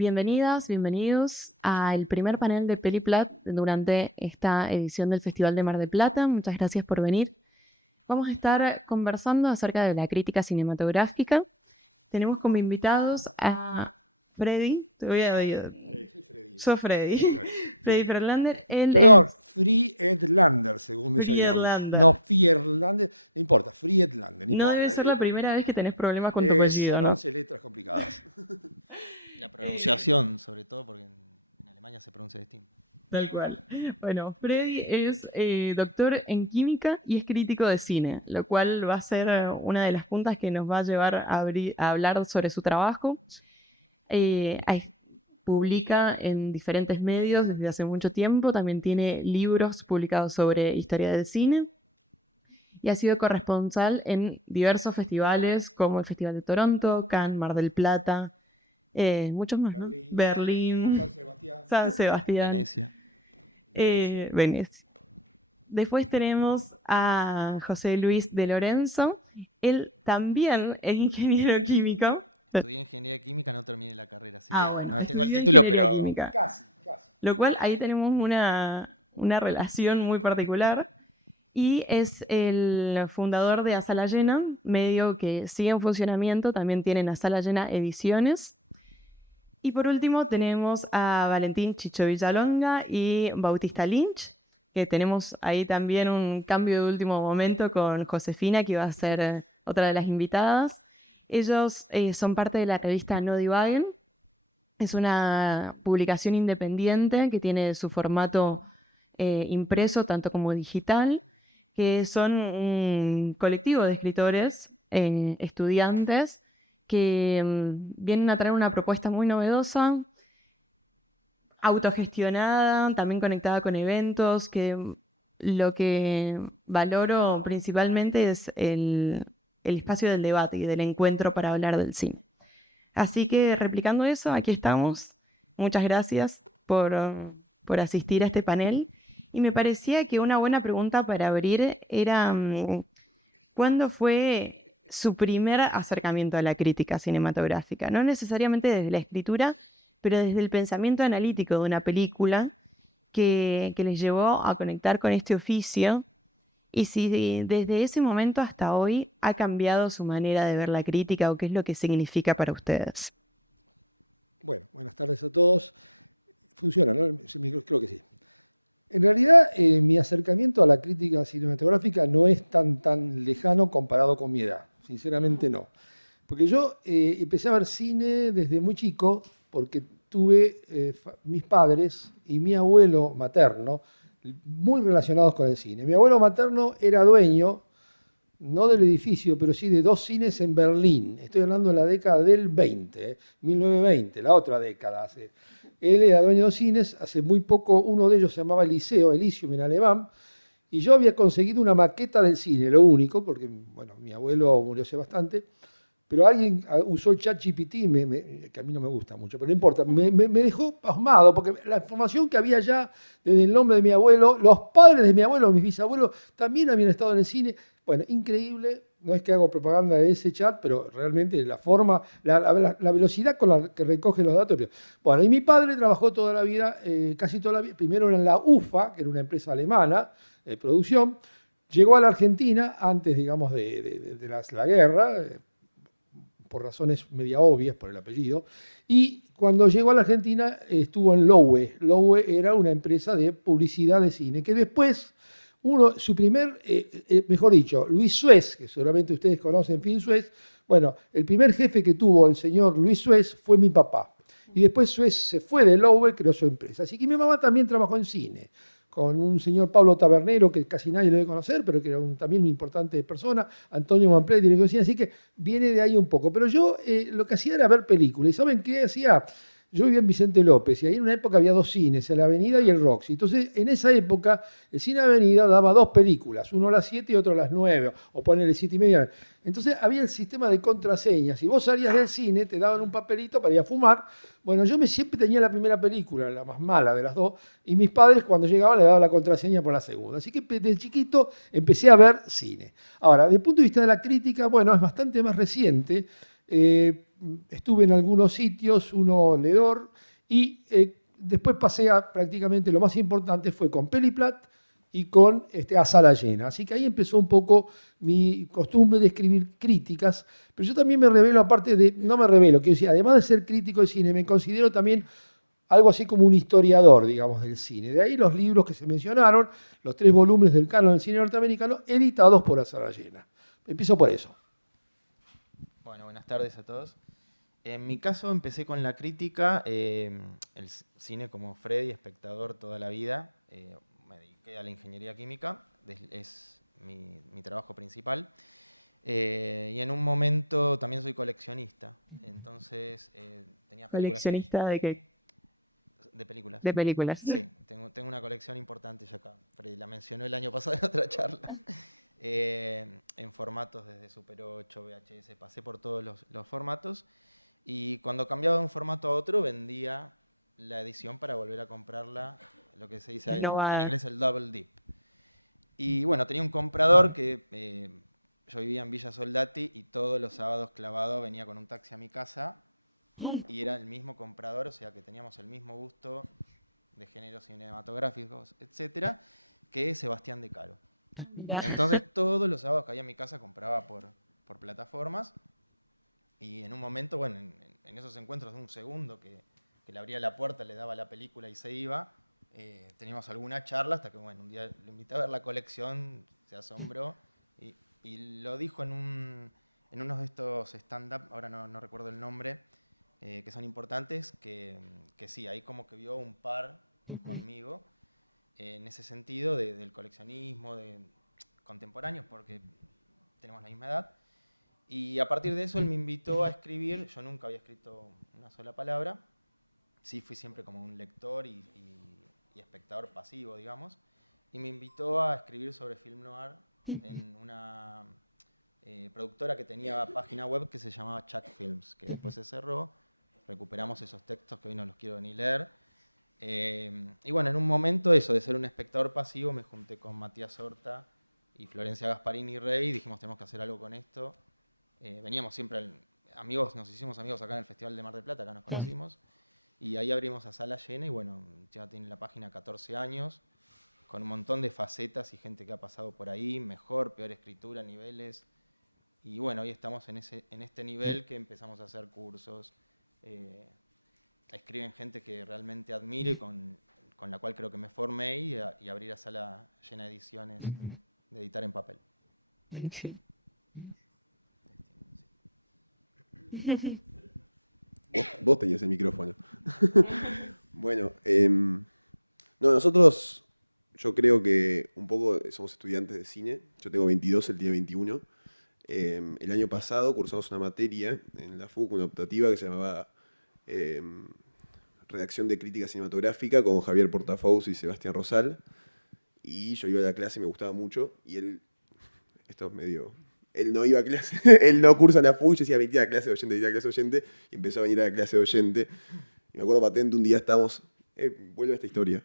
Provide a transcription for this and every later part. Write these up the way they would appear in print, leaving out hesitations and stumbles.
Bienvenidas, bienvenidos al primer panel de Peliplat durante esta edición del Festival de Mar del Plata. Muchas gracias por venir. Vamos a estar conversando acerca de la crítica cinematográfica. Tenemos como invitados a Freddy. Te voy a decir. Soy Freddy. Sos Freddy. Freddy Friedlander. Perdón, Friedlander, según me llamo. Friedlander. No, Friedlander, no importa, Friedlander. No debe ser la primera vez que tenés problemas con tu apellido, Eso, ¿no? 11 letras complicadas. La pronunciación, sobre todo, porque en Alemania se pronuncia distinto. Tal cual. Bueno, Freddy es doctor en química y es crítico de cine, lo cual va a ser una de las puntas que nos va a llevar a hablar sobre su trabajo. Publica en diferentes medios desde hace mucho tiempo, también tiene libros publicados sobre historia del cine y ha sido corresponsal en diversos festivales como el Festival de Toronto, Cannes, Mar del Plata, muchos más, ¿no? Berlín, San Sebastián. San Sebastián. Venecia. Venecia. Después tenemos a José Luis de Lorenzo. Él también es ingeniero químico. Estudié ingeniería química, no terminé la carrera, así que Bueno, no tengo el estudió título, ingeniería pero química. Casi. Lo cual ahí tenemos una relación muy particular. Y es el fundador de A Sala Llena, medio que sigue en funcionamiento. También tienen A Sala Llena Ediciones. Y por último tenemos a Valentín Chicho Villalonga y Bautista Lynch, que tenemos ahí también un cambio de último momento con Josefina, que va a ser otra de las invitadas. Ellos son parte de la revista No Divaguen. Es una publicación independiente que tiene su formato impreso, tanto como digital, que son un colectivo de escritores, estudiantes, que vienen a traer una propuesta muy novedosa, autogestionada, también conectada con eventos, que lo que valoro principalmente es el espacio del debate y del encuentro para hablar del cine. Así que, replicando eso, aquí estamos. Muchas gracias por asistir a este panel. Y me parecía que una buena pregunta para abrir era ¿cuándo fue su primer acercamiento a la crítica cinematográfica? No necesariamente desde la escritura, pero desde el pensamiento analítico de una película que les llevó a conectar con este oficio. Y si desde ese momento hasta hoy ha cambiado su manera de ver la crítica o qué es lo que significa para ustedes. Bueno, buenas tardes a todos. Funciona, ¿no? Creo que sí. En realidad, mi acercamiento a la crítica cinematográfica no es tan lejano comparado con mi edad. Sinceramente no. Porque yo empecé a ver cine desde muy chico porque tuve mis padres y mi abuelo materno muy relacionados con el cine. Mi abuelo materno era dueño, no del edificio, pero sí de 2 cines en Berlín. Estoy hablando de la década del 20, 1920, la otra década. Él era dueño de 2 cines, hace muy poco uno de ellos se llamaba Elysium en alemán, y yo había conseguido una maqueta del cine, lo único, porque bueno, mi abuelo murió hace bastante, pero alguien usó el ChatGPT, que a mí no me gusta mucho, pero no importa, me dejó pasmado, porque la información que había ya desde el nombre de mi abuelo, los padres de mi abuelo, mis bisabuelos, también habían estado en el cine. Bueno, increíble, no es que hago propaganda de ese chat, pero realmente la forma, la velocidad con la que recoge los datos. Bueno, y mi padre trabajó toda la vida, casi toda la vida, primero en la UFA, que era una empresa alemana de producción, llegó a la Argentina antes, digamos, de la guerra, por razones media obvias, por el apellido, y cuando llegó a la Argentina estuvo en Loewe. Loewe era una empresa de publicidad de cine, que después, su primer, mejor dicho, Luis Suez, que seguramente ustedes conocen, Film Suez, bueno, el primer jefe que tuvo el señor Luis Suez fue mi papá. Y después Suez se fue de Loewe, creó su empresa. Así que mi mamá también trabajó en cine, con un señor Pablo Tabernero, que casi nadie lo debe conocer, pero que era también una importante persona, Antonio Manfredi, director de cine, así que viene de ahí un poco. Pero yo lo que hacía era ver películas, ¿y saben qué hacía? Yo vivía en Vicente López, y ahí en una época había 2 cines, el Avenida y el Roxy. Entonces, en esa época, el cine Avenida daba 2 películas, uno a las 7 y otro a las 9, o ponerle 7:30. Entonces, había el sistema de contraseñas. Si vos salías del cine, te daban un papelito para ir a fumar. Bueno, yo siempre tenía la primera película, la más mala de las 2, y mis padres cuando llegaban le daban la contraseña por la segunda. Así que desde chiquito empecé a ver cine. Ahora, desde el punto de vista de la crítica, bueno, es bastante más reciente. estuve en algunos sitios, uno leedor, y después pasé a prácticamente lo más importante fue con Peliplat y con A Sala Llena. Así que ahí empezó un poco mi costumbre de escribir críticas, pero yo también me revelo, aparte de, no me revelo, quiero decir, además de ser crítico de cine, me considero también algo así como un historiador, digamos, del cine. De ahí los libros que se mencionaron, los 3 volúmenes del canon del cine norteamericano, editados por A Sala Llena. Empiezo por eso. Bueno, buenas tardes a todos. En mi caso empecé con la crítica, el cine como Freddy, espectador toda la vida. Me dediqué a la ingeniería química, es mi trabajo principal. Y en un momento también soy coleccionista, entonces tenía películas. ¿Coleccionista de qué? De películas. De películas. Sí, tengo una colección importante ya acá. Freddy la mencionó el año pasado en otra charla. En formatos desde Super 8, VHS, pasé por todos los formatos. Y cuando cambiaba de un formato a otro, vendía la edición para volver a comprarla, lo que se dice en inglés el double dip. Y bueno, tenía un comprador que yo vivía en Villa Soldati y todos los sábados clavado venía con un taxi a mi casa y era el mismo comprador, o sea que teníamos el mismo gusto de géneros cinematográficos, etcétera, que Sebastián De Caro. Entonces todos los sábados que había en mi casa compraba por plataformas y en un momento, bueno, en esos encuentros de un segundo que le abría la puerta, le daba la película y se iba, teníamos alguna charla hasta que, bueno, un día lo invité a ver la colección, se asombró y lo dijo en uno de estos stand-up, ahora no recuerdo el nombre, que son importantes, que sí, ahí como que vio un par conmigo en ese sentido del coleccionismo, de contemporáneos, porque tenemos la misma edad. Y a partir de eso él me invitó a escribir, yo nunca había escrito una sola palabra, sí fui siempre como un lector y espectador pasivo, digamos, y me invitó a escribir sobre film noir en una productora que tenía página web que se llamaba Chuck Films, que después se cerró, recuperamos esos textos que hoy no los quiero ni leer. Y bueno, en un momento eso de ser un espectador pasivo me junté con Matías Horta y Florencia Gasparini Rey y dijimos tenemos que hacer algo con esto. Veníamos siempre amigos, nos hicimos amigos acá en el Festival de Mar del Plata, acá nos conocimos y ahí abrimos A Sala Llena y bueno, ya tiene la página 14 años con un montón de facetas y gente que ha pasado por ahí, mejor, peor escritura, niveles y bueno, hoy estamos en este nivel que empezamos a hacer cursos. Escriben gente que realmente admiro y con la cual creo que me formé y abrir A Sala Llena de ediciones de editar en papel. Vos tenías el micrófono. Bueno, no, nosotros, yo creo que un poco somos estudiantes de cine. Yo tengo 22, él tiene 21. El año pasado cursamos una materia en la FUC, una optativa que se llamaba Redacción de Crítica Cinematográfica con Javier Portafous y Sebastián Rosal. Y yo iba a la clase y me gustaba mucho. Y él, esto es medio... Él no iba a clase, él no cursa en la FUC, yo decía, venía a clase de oyente, y empezó a venir a la clase de oyente. Y me acuerdo patente, un día estábamos, vuelve a esta historia,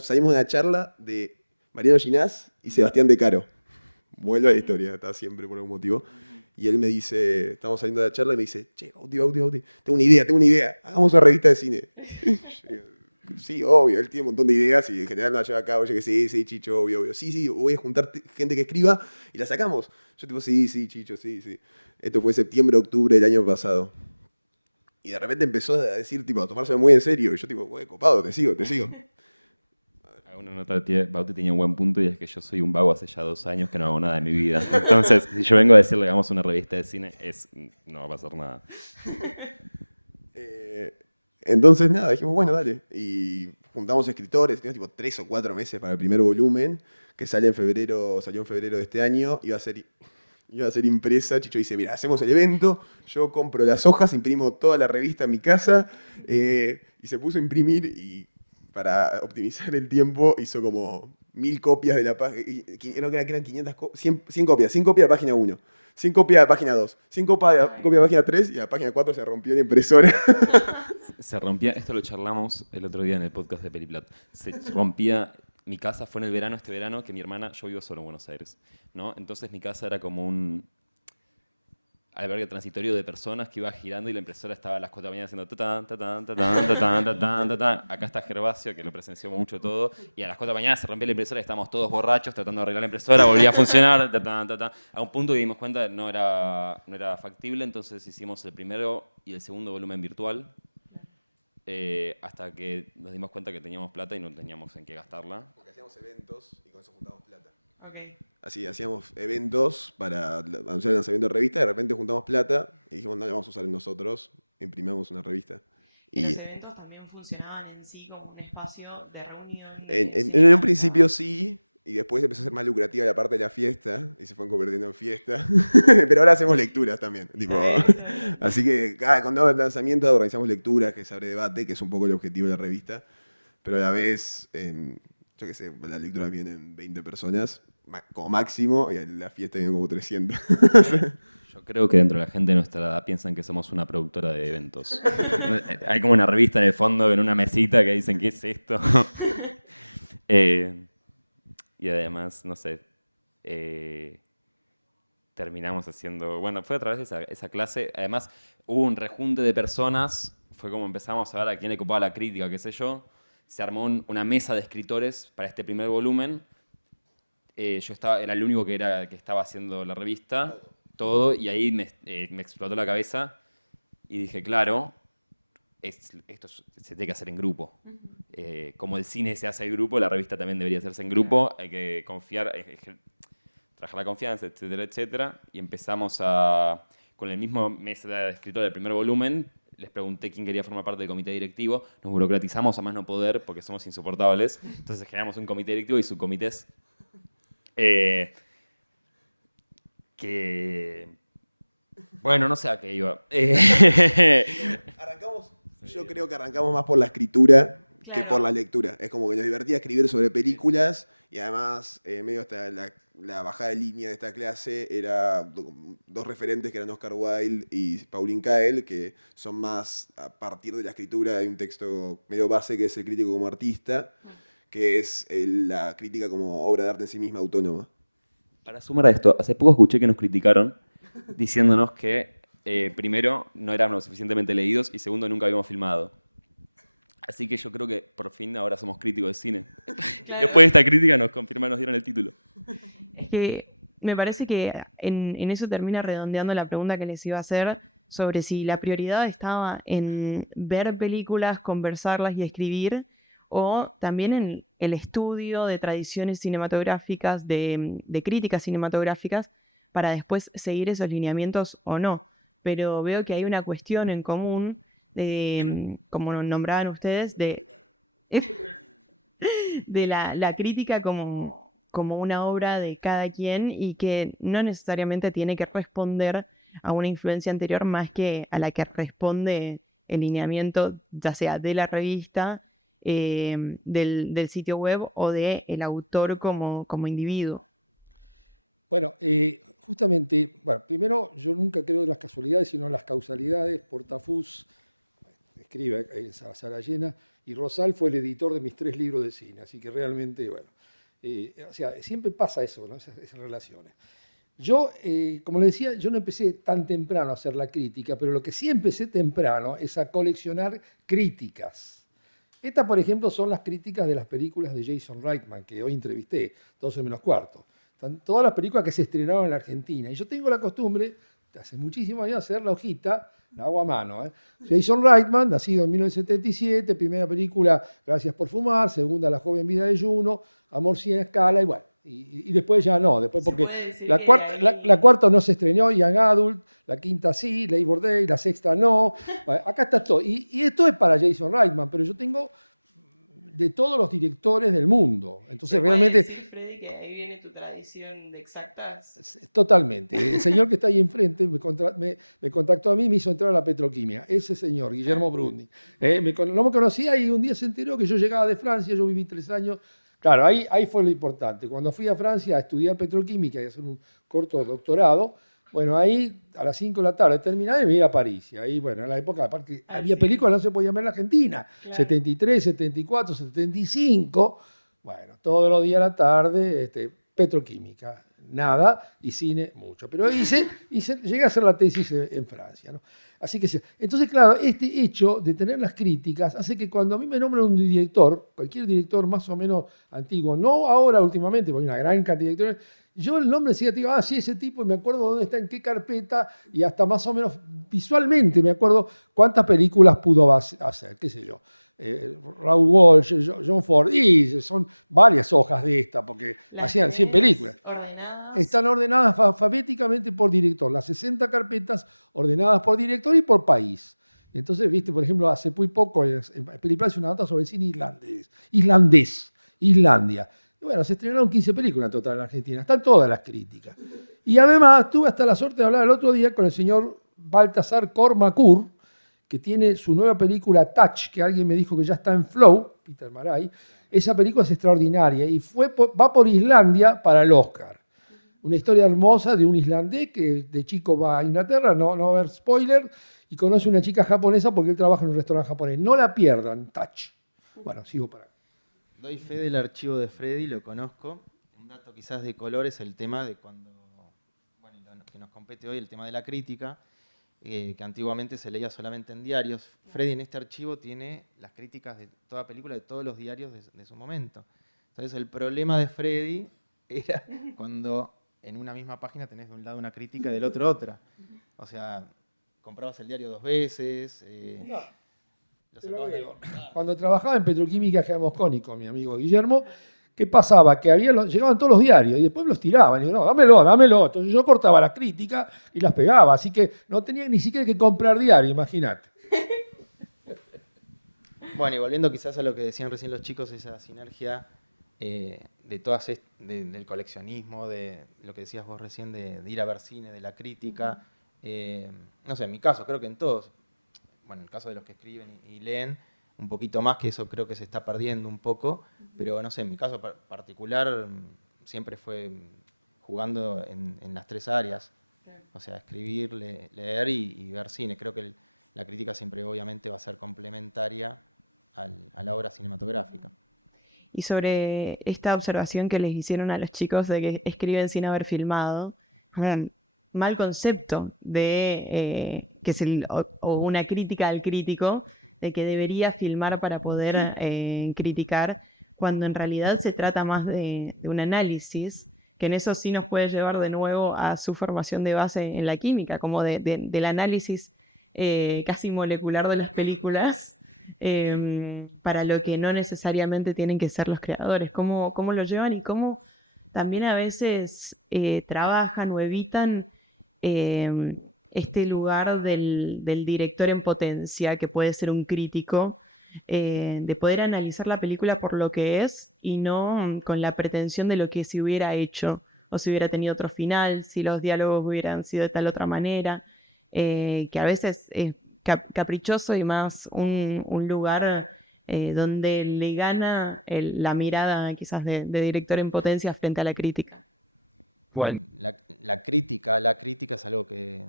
salimos de una charla de Mariano Ginás y Sebastián De Caro. Vuelve a la historia, está siempre por algún motivo. Y él me dice, estamos saliendo de la charla y me dice, che, Bauti, tengo una idea, hagamos una revista de cine. Sí, obvio, él tiene un montón de ideas y en general no la lleva a cabo. Yo que sí, Chicho, obvio. Sí, voy a juntar gente que escriba y la sacamos. Yo tipo, sí, Chicho, sí. Esto fue septiembre, octubre del año pasado. Y de repente empezó a decir, tipo, a tomarse muy en serio. Y yo tipo, güey, copado, te sigo. Hago una nota, Bauti tenía un buen punto y es que yo soy un vago hace ya 2 años que no hago nada de mi vida. Entonces, si yo vengo a decirle que hagamos una revista de cine, no va a pasar nada. Entonces, nada, dijimos, bueno, dale. Y juntamos escritores, teníamos tipo 3 o 4 meses para el primer volumen, que salió en febrero de este año, iba a ser impresa. Chicho dice, mira, hacemos el evento, yo compro las hojas, imprimo toda la revista en mi casa, y se puso a imprimir y para optimizar el tiempo hizo como 1000 copias de la página, creo que eran 500, 100 copias, 100 copias de página 1. 100 copias de página 2, 100 copias de página 3 y la página 4 se rompió la impresora. Se rompía, esto lo charlamos el otro día en el podcast de Peliplat. Se rompía, mi casa fue en el verano, este verano, que mi hermana, yo vivo solo en Buenos Aires, ¿no? Entonces mi casa era como albergue transitorio de personas que iba girando y la impresora estaba a las 4 de la mañana haciendo tatán, tatán, tatán, tatán, tatán, tatán. Acá está Gervasio, que lo presenció mucho todo, y a las 4 de la mañana se rompió la impresora y estábamos todos borrachos tratando de arreglar la impresora, volvía a funcionar, tatán, tatán. A un punto que dimos cuenta que no era factible, entonces hicimos el primero y el segundo volumen virtual, hasta que nos dimos cuenta que teníamos plata y no teníamos en qué gastarla. Porque hacíamos eventos y con eso juntamos plata. Okay. Así, hacíamos eventos para anunciar el lanzamiento de revista, de repente juntamos plata y dijimos, no, la vamos a usar nosotros, imprimimos una revista. Y los eventos también funcionaban en sí como un espacio de reunión. En un principio sí, y después empezó a ser más lucrativa la parte de la fiesta, y se fueron convirtiendo en fiesta. Pero ahora hacemos lecturas también. Tipo, así que con todo el lanzamiento organizamos lecturas, que se abre debate, que es un poco el objetivo de la revista. Pero a la vez, yo qué sé, la lectura vienen 20 personas, como máximo, y en la fiesta vienen como 300. Yo creo que dentro de la gente de nuestra edad piensan que somos una productora de eventos. Hay como una revista en el fondo, en una mesita, que dicen, ¿qué es esto? Y además, no sé, terminamos haciendo... Bueno, fue a través de esa clase. Además, hubo un rejunte de personas. Fue como empezamos a ver a quién le copaba la crítica, qué sé yo. Se armó una mesa de escritores para este primer volumen. Yo era el único que estaba haciendo la revista. Todo, y ahí me explotó la cabeza y dije, claro, esto se tiene que hacer en grupo. Como el cine se hace en grupo, la revista también debería hacerse en grupo, hay que confiar, trabajar la confianza, etcétera, etcétera. Y empezamos con el mismo mesa de escritor del primer volumen, les pregunté quién quería formar parte del comité directivo, nos burocratizamos a más no poder porque somos insoportables, entonces generamos un comité directivo y subcomités. Bueno, no sé a qué iba. Yo creo que arrancamos más por la escritura que por la lectura. Es como que nos divertía escribir sobre películas y además, medio hasta la bajada de línea de esta clase, era dos referentes que eran Oscar Wilde y Pauline Kael, que son más a partir de la escritura de un texto medio base que es El crítico como artista, que es la crítica como obra de arte en sí misma autónoma. Para sumar a esto, hace poco escuché que nos criticaron diciéndonos que primero no éramos lo suficientemente leídos y segundo nunca habíamos filmado. Así que yo creo que por fin ahora somos críticos de cine. Claro. Después de esta crítica nos dieron el título. Es que me parece que en eso termina redondeando la pregunta que les iba a hacer sobre si la prioridad estaba en ver películas, conversarlas y escribir, o también en el estudio de tradiciones cinematográficas, de críticas cinematográficas, para después seguir esos lineamientos o no. Pero veo que hay una cuestión en común, como nombraban ustedes, de la crítica como una obra de cada quien y que no necesariamente tiene que responder a una influencia anterior más que a la que responde el lineamiento, ya sea de la revista, del sitio web o del autor como individuo. Bueno, justamente, primero yo nunca creo en las casualidades, sino en las causalidades. Portafus escribe esa sala llena y Rosal fue el editor de mis 3 libros de cine, así que realmente, o sea, siempre pasa eso, ¿no? esas relaciones. Yo, como le decía, yo no empecé tan temprano a hacer la crítica, pero lo que sí empecé temprano es a coleccionar críticas. Estas, por ejemplo, son las críticas de las películas de Jason Reitman, que hoy entrevisté, 12 menos cuarto. Están todas las películas que se estrenaron en la Argentina. Y yo tengo la costumbre, hace muchísimos años, hacer la hojita, la hago a mano. Jason Reitman, nacido en 1977, primera película, Gracias por fumar, segunda, La joven vida de Juno, Amor sin escala, y bueno. Y después ya no, después porque la cuarta no se estrenó, Young Adult, la quinta sí, Labor Day, la sexta no. Acá está todo. Y esto es para Jason Reitman, pero yo tengo de todos los directores del mundo. Entonces realmente... ¿Puedes decir, Freddy, que ahí viene tu tradición de exactas? Totalmente. El señor que está ahí enfrente me contactó a mí y me hizo entrar a la petroquímica. Ese señor, Guillermo Bruni. No me conocía y un día se enteró que yo llegaba de Francia, yo viví 3 años. Claro, ahí fue lo importante. Cuando fui a Francia a estudiar petroquímica y a hacer un corto doctorado, bueno, ahí a las 5 de la tarde terminaba y me iba a París. Y ahí, bueno, en la época, aparte, había películas que no se podían ver en la Argentina. Claro. 73, 74, 75. Bueno, todos los días a la tarde, petroquímica. nada, y cine, mucho. Pero llegué a hacer la tesis en Francia, ¿no? Así que, entonces, claro, este hecho de tener las críticas hace que cuando a mí me nombran un director, cualquier director más o menos antiguo, no ahora últimamente, porque hay una gran cantidad de directores, yo el nombre decía, digo, sí, ese tipo, y me acuerdo dónde está, en qué carpeta, y hasta más o menos visualmente me acuerdo cuántas películas pudo hacer, qué sé yo. Raoul Walsh, John Ford, y son varias hojas de esta, porque hacían 100 películas. Ordenadas. Están ordenadas alfabéticamente por director, las 60 carpetas ordenadas por director y por país. Entonces, viste, por ejemplo, hace muy poco en Peliplaza una nota sobre el cine Islandia. Y bueno, se estrenaron 15 películas en total en Argentina, están todas las críticas. Y además tuve hasta la suerte de hablar el otro día con el señor Baltasar Kormákur, que tiene su nueva película Touch, que alguien me dijo que ya está en Flow, Peter Maray. Esa película es extraordinaria y va por Islandia para el Oscar. Una historia hermosa de un islandés que de chico va a Inglaterra, no va a haber spoiler, y conoce a una chica japonesa porque él trabaja en un restaurante japonés. No la pierdan, Touch. Bueno, sigo para acá. Doy fe del archivo de Freddy, lo conozco. Un dato quizás de color es el tema de cuando, bueno, lo que nos compete hoy, el tema de la crítica, que antiguamente se leía solamente en diarios. Freddy en este archivo tiene las críticas de toda película, de todos los diarios de su momento. Entonces el problema de Freddy era cuando en una misma página tenés de un lado una crítica y del otro otra. O sea, comprabas el diario 2 veces. Lo sacabas del... Cuando trabajaba en Petroquímica Mosconi con mi amigo Guillermo, ¿qué pasaba? Que llegaban todos los diarios y después los tiraban. Y yo, no, dámelo. Entonces yo cortaba la crítica y las pegaba. Así que no tenía ni siquiera que comprar diario, imagínate. Bueno, y volviendo quizás a lo que decían recién los chicos, esa sinergia del coleccionismo, de lo que decías vos recién, de ir a ver cine, de la crítica. No sé, en mi caso, creo que en todos, bueno, en el caso de los que escriben y leen, un poquito más, que eso creo que se está perdiendo un poco, pero no sé, en mi caso particular siempre fue jugando en las tres áreas, o sea, escribir, leer y ver cine. Creo que la crítica siempre obviamente va a ser complementaria a la obra cinematográfica. Y sobre esta observación que les hicieron a los chicos de que escriben sin haber filmado, mal concepto de que es o una crítica al crítico de que debería filmar para poder criticar, cuando en realidad se trata más de un análisis, que en eso sí nos puede llevar de nuevo a su formación de base en la química, como del análisis casi molecular de las películas, para lo que no necesariamente tienen que ser los creadores. ¿Cómo lo llevan y cómo también a veces trabajan o evitan este lugar del director en potencia, que puede ser un crítico, de poder analizar la película por lo que es y no con la pretensión de lo que se hubiera hecho o si hubiera tenido otro final, si los diálogos hubieran sido de tal otra manera, que a veces es caprichoso y más un lugar donde le gana la mirada quizás de director en potencia frente a la crítica. Bueno, la crítica es algo que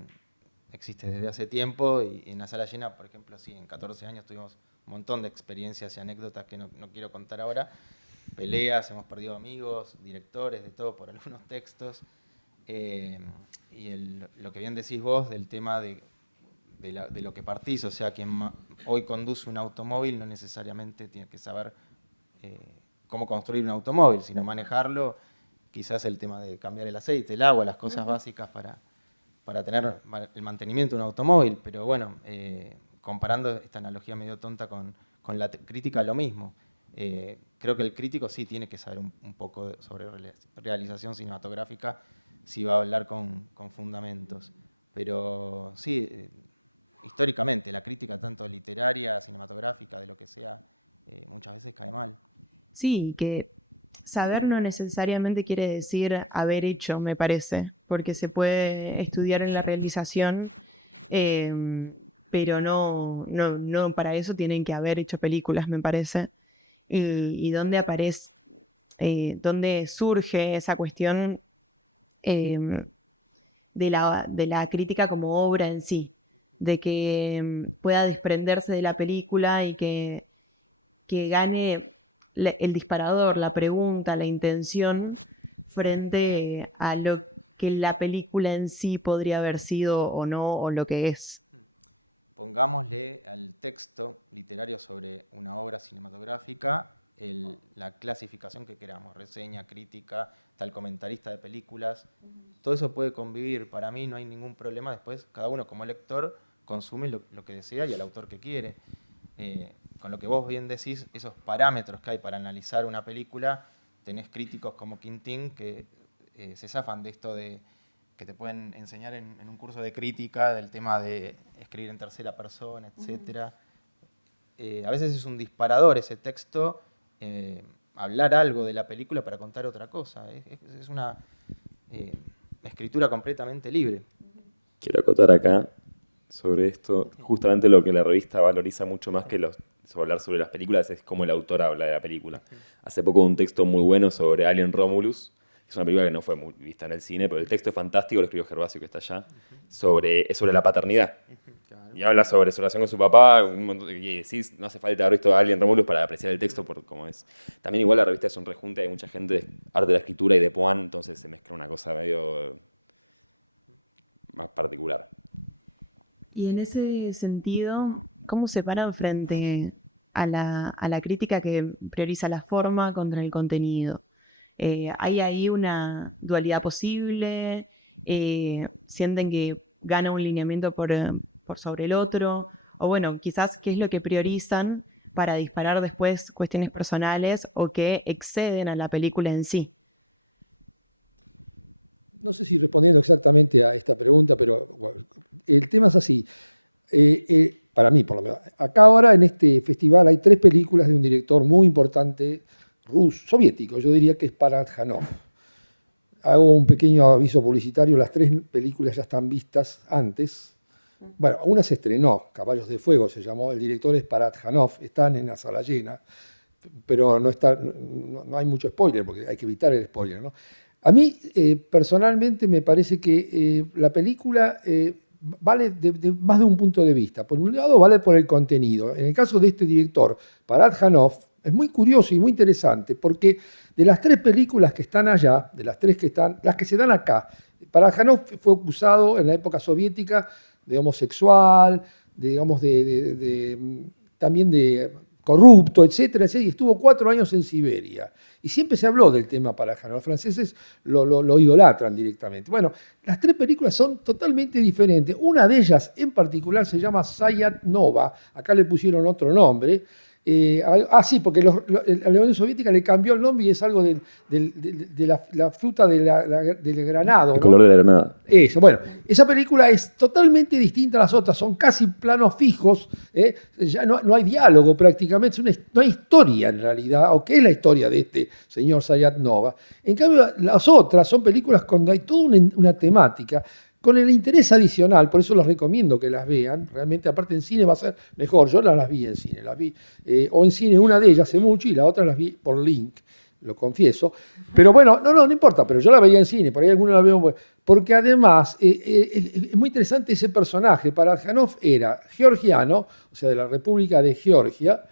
existe desde hace tiempo y en la sala llena, por ejemplo, sí, en 14 años tuvimos un montón de experiencias y anécdotas que no quiero contar ahora. Peleas, hemos perdido amigos, directores, de todo por algunos textos. Y lo que bien decís vos del tema de lo que partís, o sea, quien hoy conduce un automóvil no necesariamente tiene que saber cómo construir un automóvil, sino manejarlo. Quizás el tema de cambiar el aceite, el agua, las cosas básicas para tener el mantenimiento de un automóvil. Pero bueno, comparando esta analogía medio tonta con la crítica, lo mismo. Creo que el crítico sí tiene que saber un poco sobre realización cinematográfica si va a hablar con fundamentos. Pero sí, históricamente la crítica tanto literaria, cinematográfica, de lo que sea, muchas veces cae mal. Sí, que saber no necesariamente quiere decir haber hecho, me parece, porque se puede estudiar en la realización, pero no para eso tienen que haber hecho películas, me parece. Y dónde aparece, dónde surge esa cuestión de la crítica como obra en sí, de que pueda desprenderse de la película y que gane el disparador, la pregunta, la intención frente a lo que la película en sí podría haber sido o no, o lo que es. Pongámosle al texto literario sobre una obra cinematográfica la clasificación que queramos, reseña, crítica, tal comentarista de películas, todo eso puede convivir. Para mí no hay ningún problema. Después cada uno como lector consume lo que desea y al autor que quiere. Con lo que vos bien decís, esos parámetros que hay para analizar una película, tenés críticos como Quintín que se zafan de esto de que te pueden enseñar en un curso de crítica del tema de escribir en tercera persona, etc. A veces es un disparador ese texto, hablar algo de la película para contar otra cosa. Es una escritura completamente libre. Quiero acotar acá sobre esto, justamente lo que la revista valoriza mucho más que hablar sobre las películas es cómo el autor habla de la película. Hace poco un texto muy bueno sobre Alien Romulus, es una película que no fue muy vista en el cine, pero el texto es fantástico, lo escribió Gervasio, que está allá, es sobre la paternidad. Claro. Y habla sobre su relación con su papá, y sí, no hace falta haber visto a Alien Romulus para apreciar el texto por cómo es. También igual la revista es un rejunte, hay mucha gente de arte de la escritura y de Poan, entonces se mezcla una cosa medio más particular. Y en ese sentido, ¿cómo se paran frente a la crítica que prioriza la forma contra el contenido? ¿Hay ahí una dualidad posible? ¿Sienten que gana un lineamiento por sobre el otro? O bueno, quizás qué es lo que priorizan para disparar después cuestiones personales o que exceden a la película en sí. No sé si respondiendo exactamente a esta pregunta, pero bueno, el tema es así. Para mí, por lo menos. Acá ahora en este festival hay 3 películas de un director muy importante, soviético, yo diría que es Parad Janov. Hago un pequeño aviso publicitario, las 3 películas ya están vistas antes. Bueno, una se estrenó, Caballos de Fuego se llamó, el director es Parad Janov, están en la sala llena, pero no hay mucho spoiler, porque hay que evitar el spoiler, ¿no? A mí, personalmente, me parece que la película vale de más de un punto de vista. Por un lado, vale por el contenido. En el caso de este director, Parad Janov, es muy curioso y muy interesante, porque de las 3 películas que están allá, de las 3 que están, las que se dan acá, Parad Janov fue acusado en la época soviética de homosexual, también de corrupto, etcétera, etcétera, y estuvo 4 años en Siberia. Y siempre se habló del tema Parad Janov. Los franceses lo idolatran directamente. Bueno, las 3 películas son totalmente diferentes. Una de ellas en particular se llama Sayat Nova. Acá le pusieron otro nombre. Sí, porque la Unión Soviética le cambió el nombre y es algo de la fruta del granado. El color de la granada. Eso, bueno, esa película es totalmente distinta a las otras, son casi planos fijos, ya no hay diálogo prácticamente, no hay historia en realidad, o qué es la historia de este señor Sayat Nova. En cambio, las otras son películas donde hay toda una temática, con el interés adicional, por eso los recomiendo que las vean, realmente aparte en cine va a ser mejor, yo las vi en cine, o en cine una de ellas hace mucho y la otra las vi por link, lo confieso, pero bueno, no importa, pero yo la veía en cine, por ahí alguno la veo, porque además es muy interesante ese personaje. Parad Janov era georgiano, o sea, de la República de Georgia,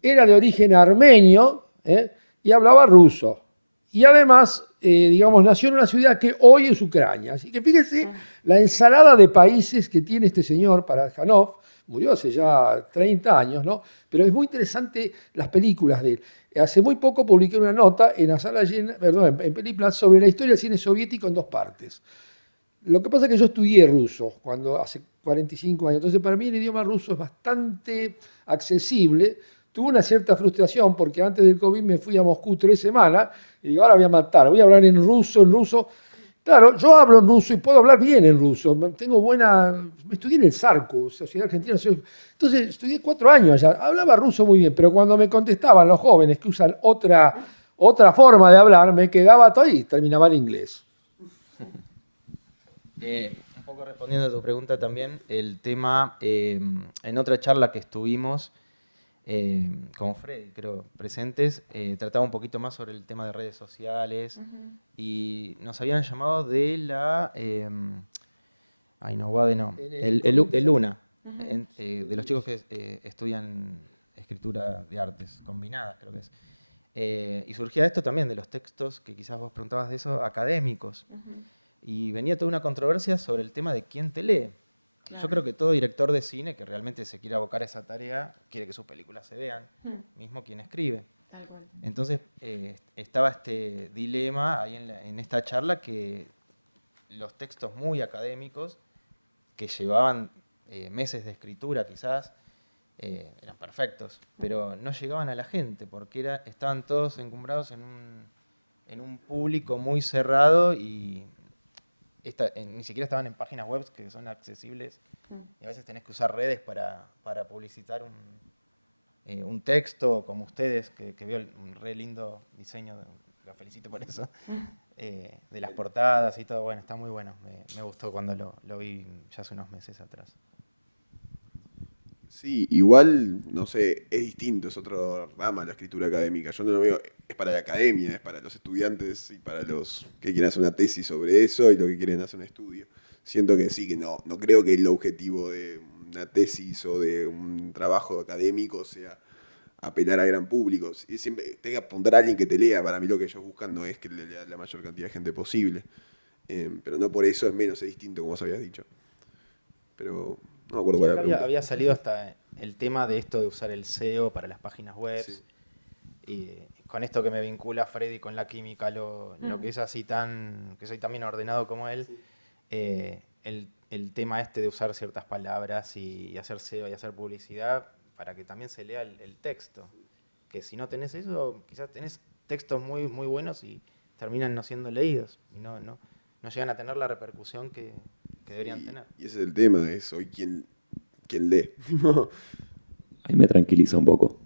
era de origen armenio y hablaba ruso. Y además, nació en una ciudad que hoy es Ucrania. Así que fíjense la ensalada de países que tiene este señor, Parad Janov. Murió hace ya 30 años, ¿no? Pero es muy interesante las películas de él. Hace muy poco publiqué una nota en la sala llena, en películas sobre la historia del cine soviético en 2 partes. Lo que pasa es que yo estudié ruso hace 45 años, entonces para mí el idioma ruso es bastante accesible. Tuve una cierta frustración porque antes del COVID me fui a Moscú 3 semanas y digo, ahora voy a matar, voy a hablar en ruso. Claro, yo hablo en ruso y puedo hablar bien en ruso. Me estudié en el Sarco, Sociedad Argentina. Entonces estudié 4 años allá. Hablaba ruso muy bien, pero cuando me contestaban los jóvenes que usan otra forma de hablar, me quedaba todo y terminaba en inglés. Un poco respondiendo a tu pregunta también, el tema, en otra charla que estuvimos, con Freddy, creo, presentes, trataba un poquito más sobre el tema de redes sociales y nos habían llamado de el Luna, de los chicos que estudian escritura de artes combinadas, creo que es. Y surgía esto también de los textos, que quizás vos preguntabas de eso, académicos. Y venía toda una controversia sobre el tema de quién te lee. Yo creo que todo director de cine que realmente se quiere abocar a esa tarea, quiere que sus películas se vean, mismo quien escribe. Tal cual. Entonces estaba este dilema ahí en esta charla, que los textos muy académicos, que llevaban meses de escritura quizás, eran perfectos, pero no llegaban a la gente, porque estaban todos encumbrados en un público muy cerrado y ni siquiera estaban en páginas web que son accesibles, y a veces tenés que usar redes para publicitar un texto, como ustedes, que veo un re lindo diseño, lo felicito por eso, de las portadas y todo. Bueno, está muy bueno, me gustó cuando lo vi ya hace unos meses atrás. Sí, igual, no sé, es distinto, es otro rama la escritura académica. Yo no lo veo, es para la academia, es para los estudiantes y para los que quieren hacer una tesis sobre eso y los que quieren hacer un estudio. Siento que sí, que no creo que el objetivo de una tesis o de un trabajo académico sea apelar a gran público. Y siempre tenga que apuntar a alguien que te lea. Para mí lo que ellos buscan no es que le lea la mayor cantidad de gente posible. Pero no por eso es menos, es distinto, como vos habías dicho. Pero no me acuerdo cuál era la pregunta. Había salido hasta el tema de esto de usar el SEO para las páginas web. Sí. Y con esto que me vincula Freddy con la química, lo que es así que soy tan bien ordenado como él, el tema este de usar ciertas palabras y hacer SEO y hacer publicidad para que también se lea el texto. Que si no tenés eso, quizás tenés textos muy, muy buenos y terminan no siendo leídos y no llegan a tener la repercusión que deberían tener. Y ese es el tema, es hoy quien lee. Ahí me tranquiliza un poco.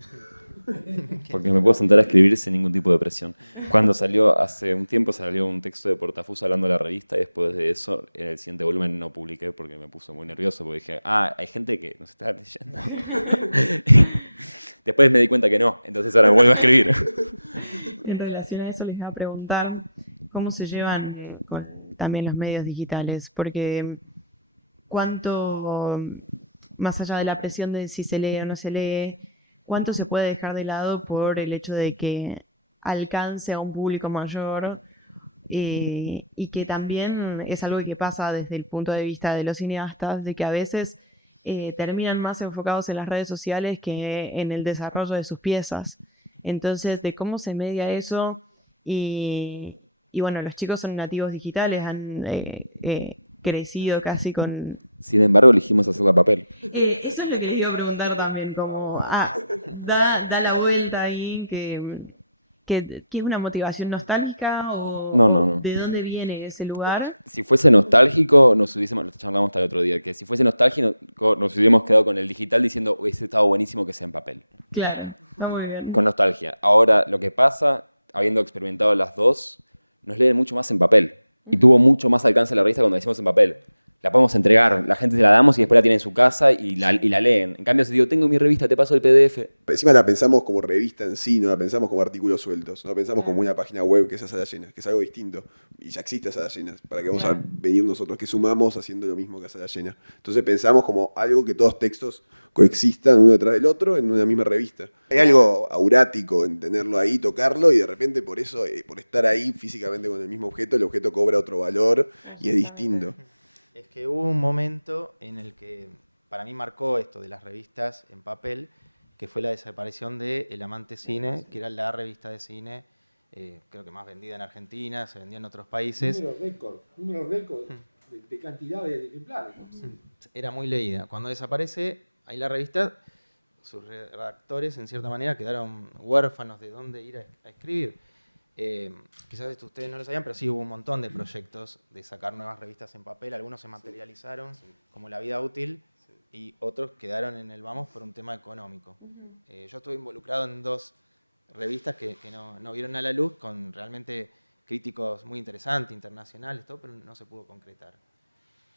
Porque me puedo sentar a escribir sin ningún tipo de presión. Cuando hace un tiempo salió un texto de Portafus hablando de la revista, y después de eso, en el siguiente volumen no publiqué porque me puso muy nervioso, porque dije, hay gente que nos está leyendo. Después me di cuenta que no, entonces ahora me vuelvo a escribir. En relación a eso les voy a preguntar cómo se llevan con también los medios digitales, porque cuánto, más allá de la presión de si se lee o no se lee, cuánto se puede dejar de lado por el hecho de que alcance a un público mayor, y que también es algo que pasa desde el punto de vista de los cineastas, de que a veces terminan más enfocados en las redes sociales que en el desarrollo de sus piezas. Entonces, de cómo se media eso, y bueno, los chicos son nativos digitales, han crecido casi con... Sin embargo, elegimos hacerla a papel. Eso es lo que les iba a preguntar también, como da la vuelta ahí, que es una motivación nostálgica o No. de dónde viene ese lugar. Si fuese nostálgico, lo charlamos hasta el otro día, que si fuese nostálgico nos hubiéramos quedado con el digital diciendo, hubiese estado buenísimo que sea en papel. Claro, está muy bien. Con nostalgia. Ahora, lo que pasa, habiendo experimentado las dos, nos leen mucho más en papel. Y tuvo mucho más alcance la revista cuando la hicimos en papel. La podemos entregar, la gente se la damos y después la tiene en su casa y la leen. En cambio, si digo, tengo mi revista, te paso el PDF. Encima la pensamos como revista en sí, no la pensamos como artículos sueltos, no la pensamos como una página web que es a salas llenas, que es algo distinto. Y ya existe a salas llenas. ¿Para qué vamos a venir nosotros que sumamos haciendo lo mismo que a salas llenas? Entonces pensamos como algo que todos textos coexistan uno detrás del otro en una misma revista. Hay algo aurático en tenerlo ahí, tocarlo, y de repente por eso, por estar ahí físicamente con el mismo objeto, el objeto cobra otro valor y es distinto. Es que hubo un momento en el que para mí marcó esto de las revistas en papel, que fue la desaparición de El Amante Cine, que era la revista de cine, creo que más vendida en Argentina, se vendía en otros países. Número récord de cantidad de ejemplares, ¿no? Era muy leída. Cuando desaparece, ahí la revista, sus redactores en cierta manera quedaron huérfanos de dónde ir a escribir. Quizás esto ustedes no lo sabían, pero sí hubo un montón de proyectos de sacar nuevas revistas en papel. Algunos se materializaron, como La Vida Útil, y otros quedaron en el vamos por un tema económico. Yo estuve involucrado en 2 revistas que no vieron a la luz, con realmente críticos muy interesantes, internacionales, todo, pero no se pudo concretar.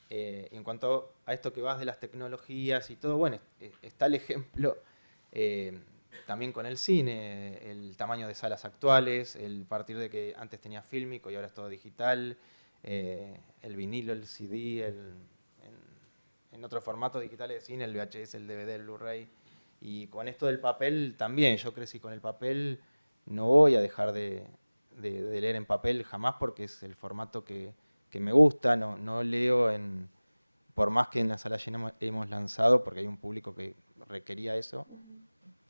Y en cuanto a esto que vas de las tecnologías y todo, bueno, está el ejemplo también con el cine, el tamaño de salas actuales, el partir de que antes tenía fílmico y ahora es todo digital, el vinilo, el CD, en otros formatos digitales de cine, el VHS, el DVD, el Blu-ray. Y con esto del papel también, yo crecí con el papel, no voy a dejar de leer en papel jamás porque es el formato que me gusta, no leo por más que en la sala llena hemos lanzado, porque hay un público que requería eso,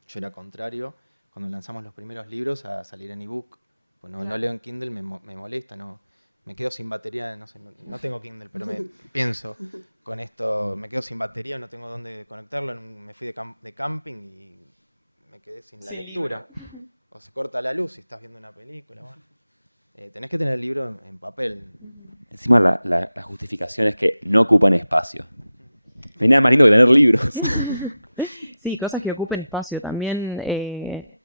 yo era contrario, cuando lanzamos los primeros libros a salir en ebook, pues no leo en Kindle, me molesta, me quedo sin batería, no sé, no tengo Kindle, pero pienso con esto, me quedo sin batería, no tengo dónde conectarlo, me fui de camping y me quedé sin la lectura. O se corta la luz si estás viendo una película. Bueno. Tenés que tener el libro en papel. Encima la justificación es que no ocupan espacio. No hay nada más lindo que tener libros. Sí, cosas que ocupen espacio. También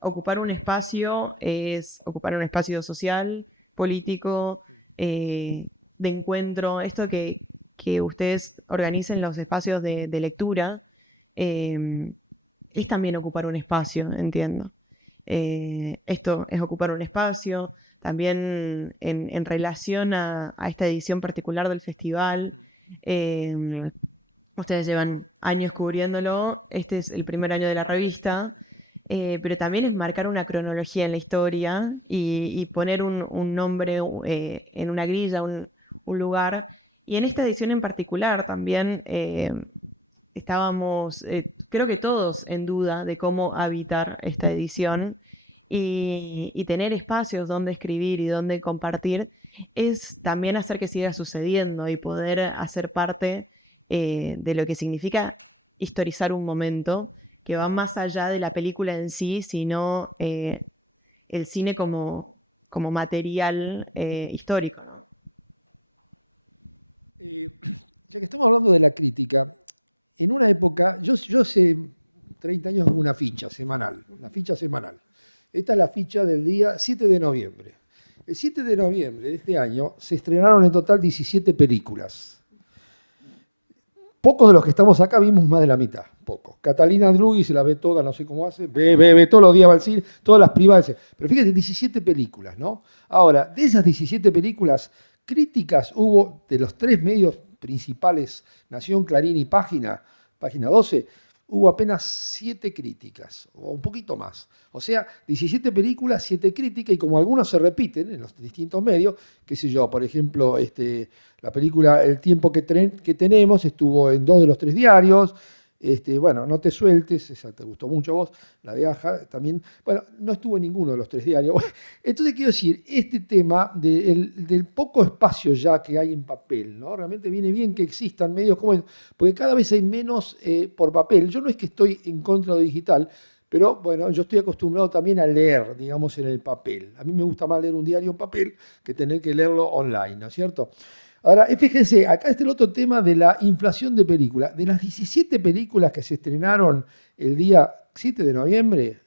ocupar un espacio es ocupar un espacio social, político, de encuentro. Esto que ustedes organicen los espacios de lectura es también ocupar un espacio, entiendo. Esto es ocupar un espacio. También en relación a esta edición particular del festival, ustedes llevan años cubriéndolo, este es el primer año de la revista, pero también es marcar una cronología en la historia y poner un nombre en una grilla, un lugar. Y en esta edición en particular también estábamos, creo que todos en duda de cómo habitar esta edición y tener espacios donde escribir y donde compartir es también hacer que siga sucediendo y poder hacer parte de lo que significa historizar un momento que va más allá de la película en sí, sino el cine como material histórico, ¿no? Ya que estamos hablando de la crítica, en una época, yo hace 30 años hago una ficha semanal. Esta es la ficha del día 7 de noviembre. El 7 de noviembre de este año se estrenaron en total 17 películas. Pocos de los que estamos acá vimos más de la mitad, pocos. Catalina Drugui se la ve toda, no sé cómo hace, ve todos los días va al cine, todas las privadas. Pero fíjate, 17 películas, ¿no? Ahora, de esas 17 películas, críticas hubo de los 3 medios principales, Nación, Clarín y Página 12, hubo apenas 7 críticas, o un poquito más. O sea, 17 películas, 7 críticas, y como algunas se repiten en los distintos medios, qué sé yo, por ejemplo, la película El tiempo que tenemos estuvo en 2 de los 3 diarios. Bueno, No te sueltes, esa te gustó mucho a vos, la de Aja también, bueno, no estuvo en ninguno de los 3 diarios. Entonces quiero decir, este tema del poco espacio ya que hay en papel, ¿no? Realmente viene bien que existan medios como estos, porque cada vez hay menos por papel. Yo no es que estoy en contra de lo digital, pero bueno, yo estoy acostumbrado también a leer, digamos, en el papel. A mí me gusta más leer un diario en papel que tener que leerlo online, ¿no es cierto? Ahora, fíjense, acá está el otro tema de la inflación de películas. De las 17 películas que se estrenaron el día 7 de noviembre,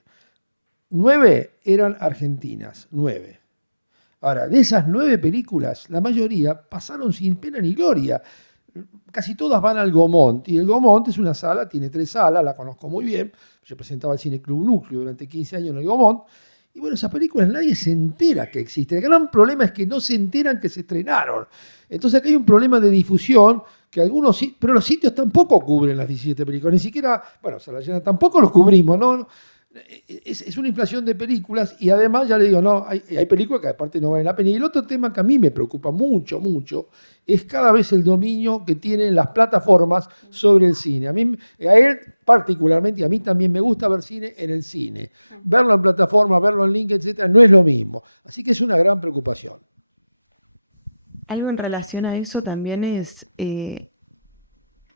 9 eran argentinas, 9. Ahora, de esas 9 películas, la mayoría pasaron sin pena ni gloria. Casi todas van al Gaumont, y el Gaumont es una sala, tiene 3 salas, la conozco muy bien. Yo presentaba el Cine Club Núcleo durante 15 años en el Gaumont. Y bueno, esas películas nadie se entera que existen. El gran problema es que no se enteran que se estrenaron. Entonces acá hay un problema de difusión que pero los sitios tampoco cubren las 17 películas. Ni siquiera, bueno, Sala Llena tampoco los cubrimos, ¿no? Es una inflación de películas y además, ya le digo, no, hay películas que aparte no valen la pena. Y el otro tema que a mí me preocupa mucho, es cada vez el dominio que tienen las plataformas sobre el cine. A él particularmente, y a mí también me gusta ver cine en el cine. Verlo en plataforma, verlo en link, etcétera, no es lo mismo. Así que es una gran preocupación. Algo en relación a eso también es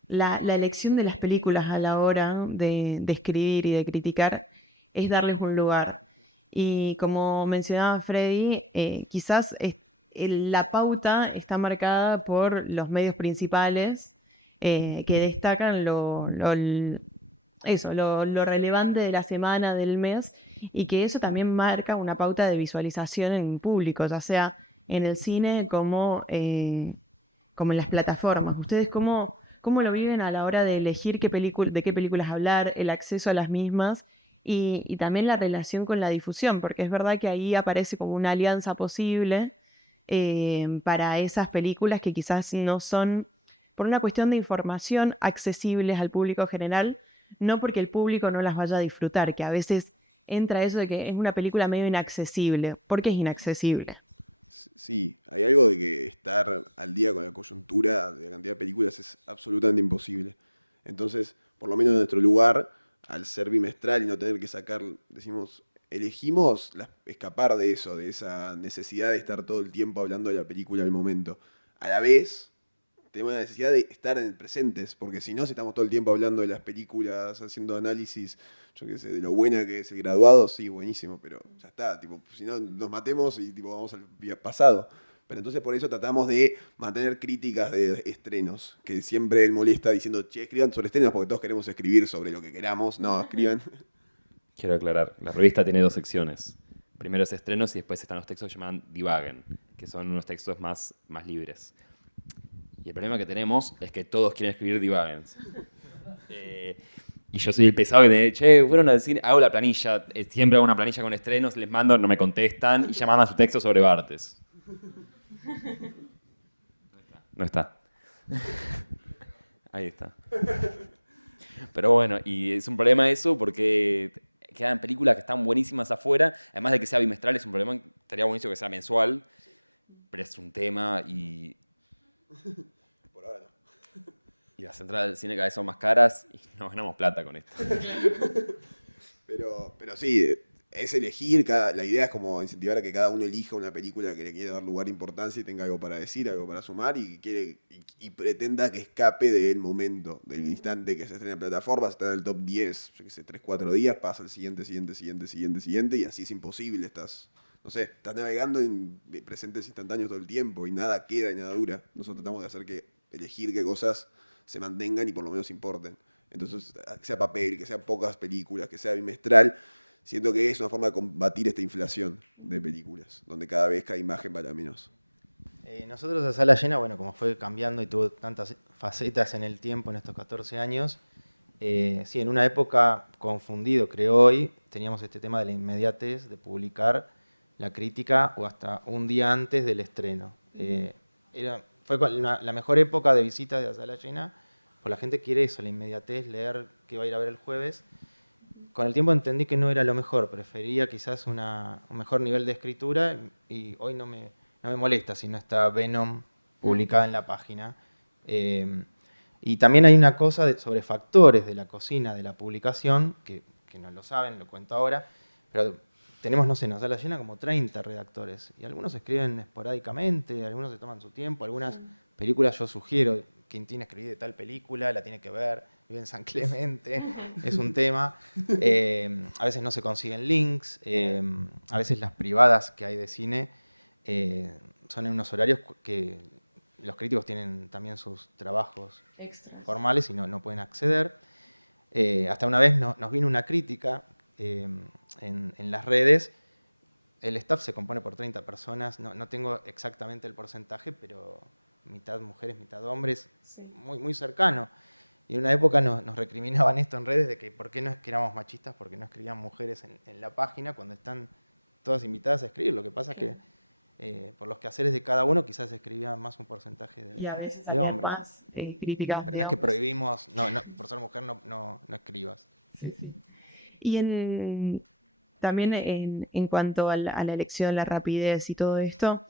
la elección de las películas a la hora de escribir y de criticar, es darles un lugar. Y como mencionaba Freddy, quizás la pauta está marcada por los medios principales que destacan lo relevante de la semana, del mes, y que eso también marca una pauta de visualización en público, ya sea en el cine como en las plataformas. ¿Ustedes cómo lo viven a la hora de elegir de qué películas hablar, el acceso a las mismas y también la relación con la difusión? Porque es verdad que ahí aparece como una alianza posible para esas películas que quizás no son, por una cuestión de información, accesibles al público general, no porque el público no las vaya a disfrutar, que a veces entra eso de que es una película medio inaccesible. ¿Por qué es inaccesible? Sí, hay algo de que estar al día con la coyuntura de la cantidad de películas es absolutamente imposible. Entonces, por lo menos en nuestro lugar, al ser bimestral y no tener que sacar, decimos, elegimos escapar de eso, de esa necesidad de estar todo el tiempo hablando de la película del momento. A la vez, tenemos la necesidad de estar en el presentes, porque si no, si estamos todo el tiempo hablando de las películas, haciendo análisis, yo qué sé, de lo buena que es El Graduado, sí, buenísimo, pero ya está, tipo, si no, nos matemos y tipo, vamos al pasado. Pero entonces por eso tratamos de mantener críticas de estrenos, que siempre él molesta diciendo, che, escriban sobre estrenos porque todos queremos escribir sobre lo que queramos. No, escriban. Quiero aclarar, la revista tiene 2 secciones. Primero es estrenos y después están los textos que llaman Divagen, que son unos textos más libres. Y el problema que tenemos es que todos quieren escribir Divagens. Y yo soy el pesado que te che, fueron al cine, hago la planilla, siempre hago una planilla con estrenos, les mando, no me contestan, y ya mandan su texto sobre Bartes. No está. Ahí está. Pero bueno, y es un problema eso porque quedan películas que están buenísimas afuera, además de que sea bimestral, es un problema, estaría buenísimo que sea mensual, pero es un tema y... Por ahora no. Y las entradas del cine cada vez son más caras y no ganamos plata con esto. Pero sí, es elegir, la idea es como incentivar a que cada uno elija una película que le quiere dar lugar, importancia y tenga algo para decir, algo para sumar y pretenda que escape del momento, del instante que se estrena en plataformas, está en el top 10, yo qué sé, 3, 4 días, pasa el siguiente y así es imposible, estás navegando en presentes instantáneos todo el tiempo y nada queda y nada dura. Nosotros tratamos de hacer elegir qué cosas se mantengan y por lo menos importen. Entonces, que sea papel, que sean pocas películas, que sea bimestral, siento que es una forma de combatir esta inflación de películas, donde cada vez cada imagen vale menos. Nosotros a Sala Llena, bueno, como fue cambiando y tuvo tantas facetas en el tiempo, en estos 14 años, sí, en una época confundido, creo hoy, teníamos este tema de la inmediatez, de publicar la crítica o hasta un día antes del estreno. Fue la mejor época de visita de la Sala Llena, pues la gente quiere eso, la inmediatez, leer qué va a ir a ver el jueves. Con el tiempo entendí que no era lo mejor, prefería quizás un mejor nivel de escritura y hoy no me molesta si no está Venom publicada en la página. Y también hay una cosa sobre factores de la cocina, de la publicación, que no lo saben, lo cuento ahora, pero tenemos, no sé, en la Sala Llena como 30 redactores y algunos escriben esporádicamente, algunos se toman su tiempo, algunas películas yo sugiero, Quintín escribí de tal película, la tiene que ver, vive en San Clemente, es un tema. A veces no se consiguen links, a veces las privadas que hay de cine son en unos horarios que los críticos tienen también sus trabajos formales y no pueden acceder. Hasta una vez nos vino una crítica en las redes. El staff se compone por 30 personas, no tengo exactamente el porcentaje, pero mitad mujeres, mitad hombres, sí. Muy cercano. Y en una época nos recriminaban esto en redes de que por qué no que éramos machistas, porque no escribían mujeres en la página cuando están todas invitadas a escribir. Lo que pasa es que por los quehaceres de cada uno quizás escribían más un porcentaje de hombres. Y a veces había más críticas. Pero no es que prohibimos, por ser mujer no escribas. Sí, sí. Y también en cuanto a la elección, la rapidez y todo esto,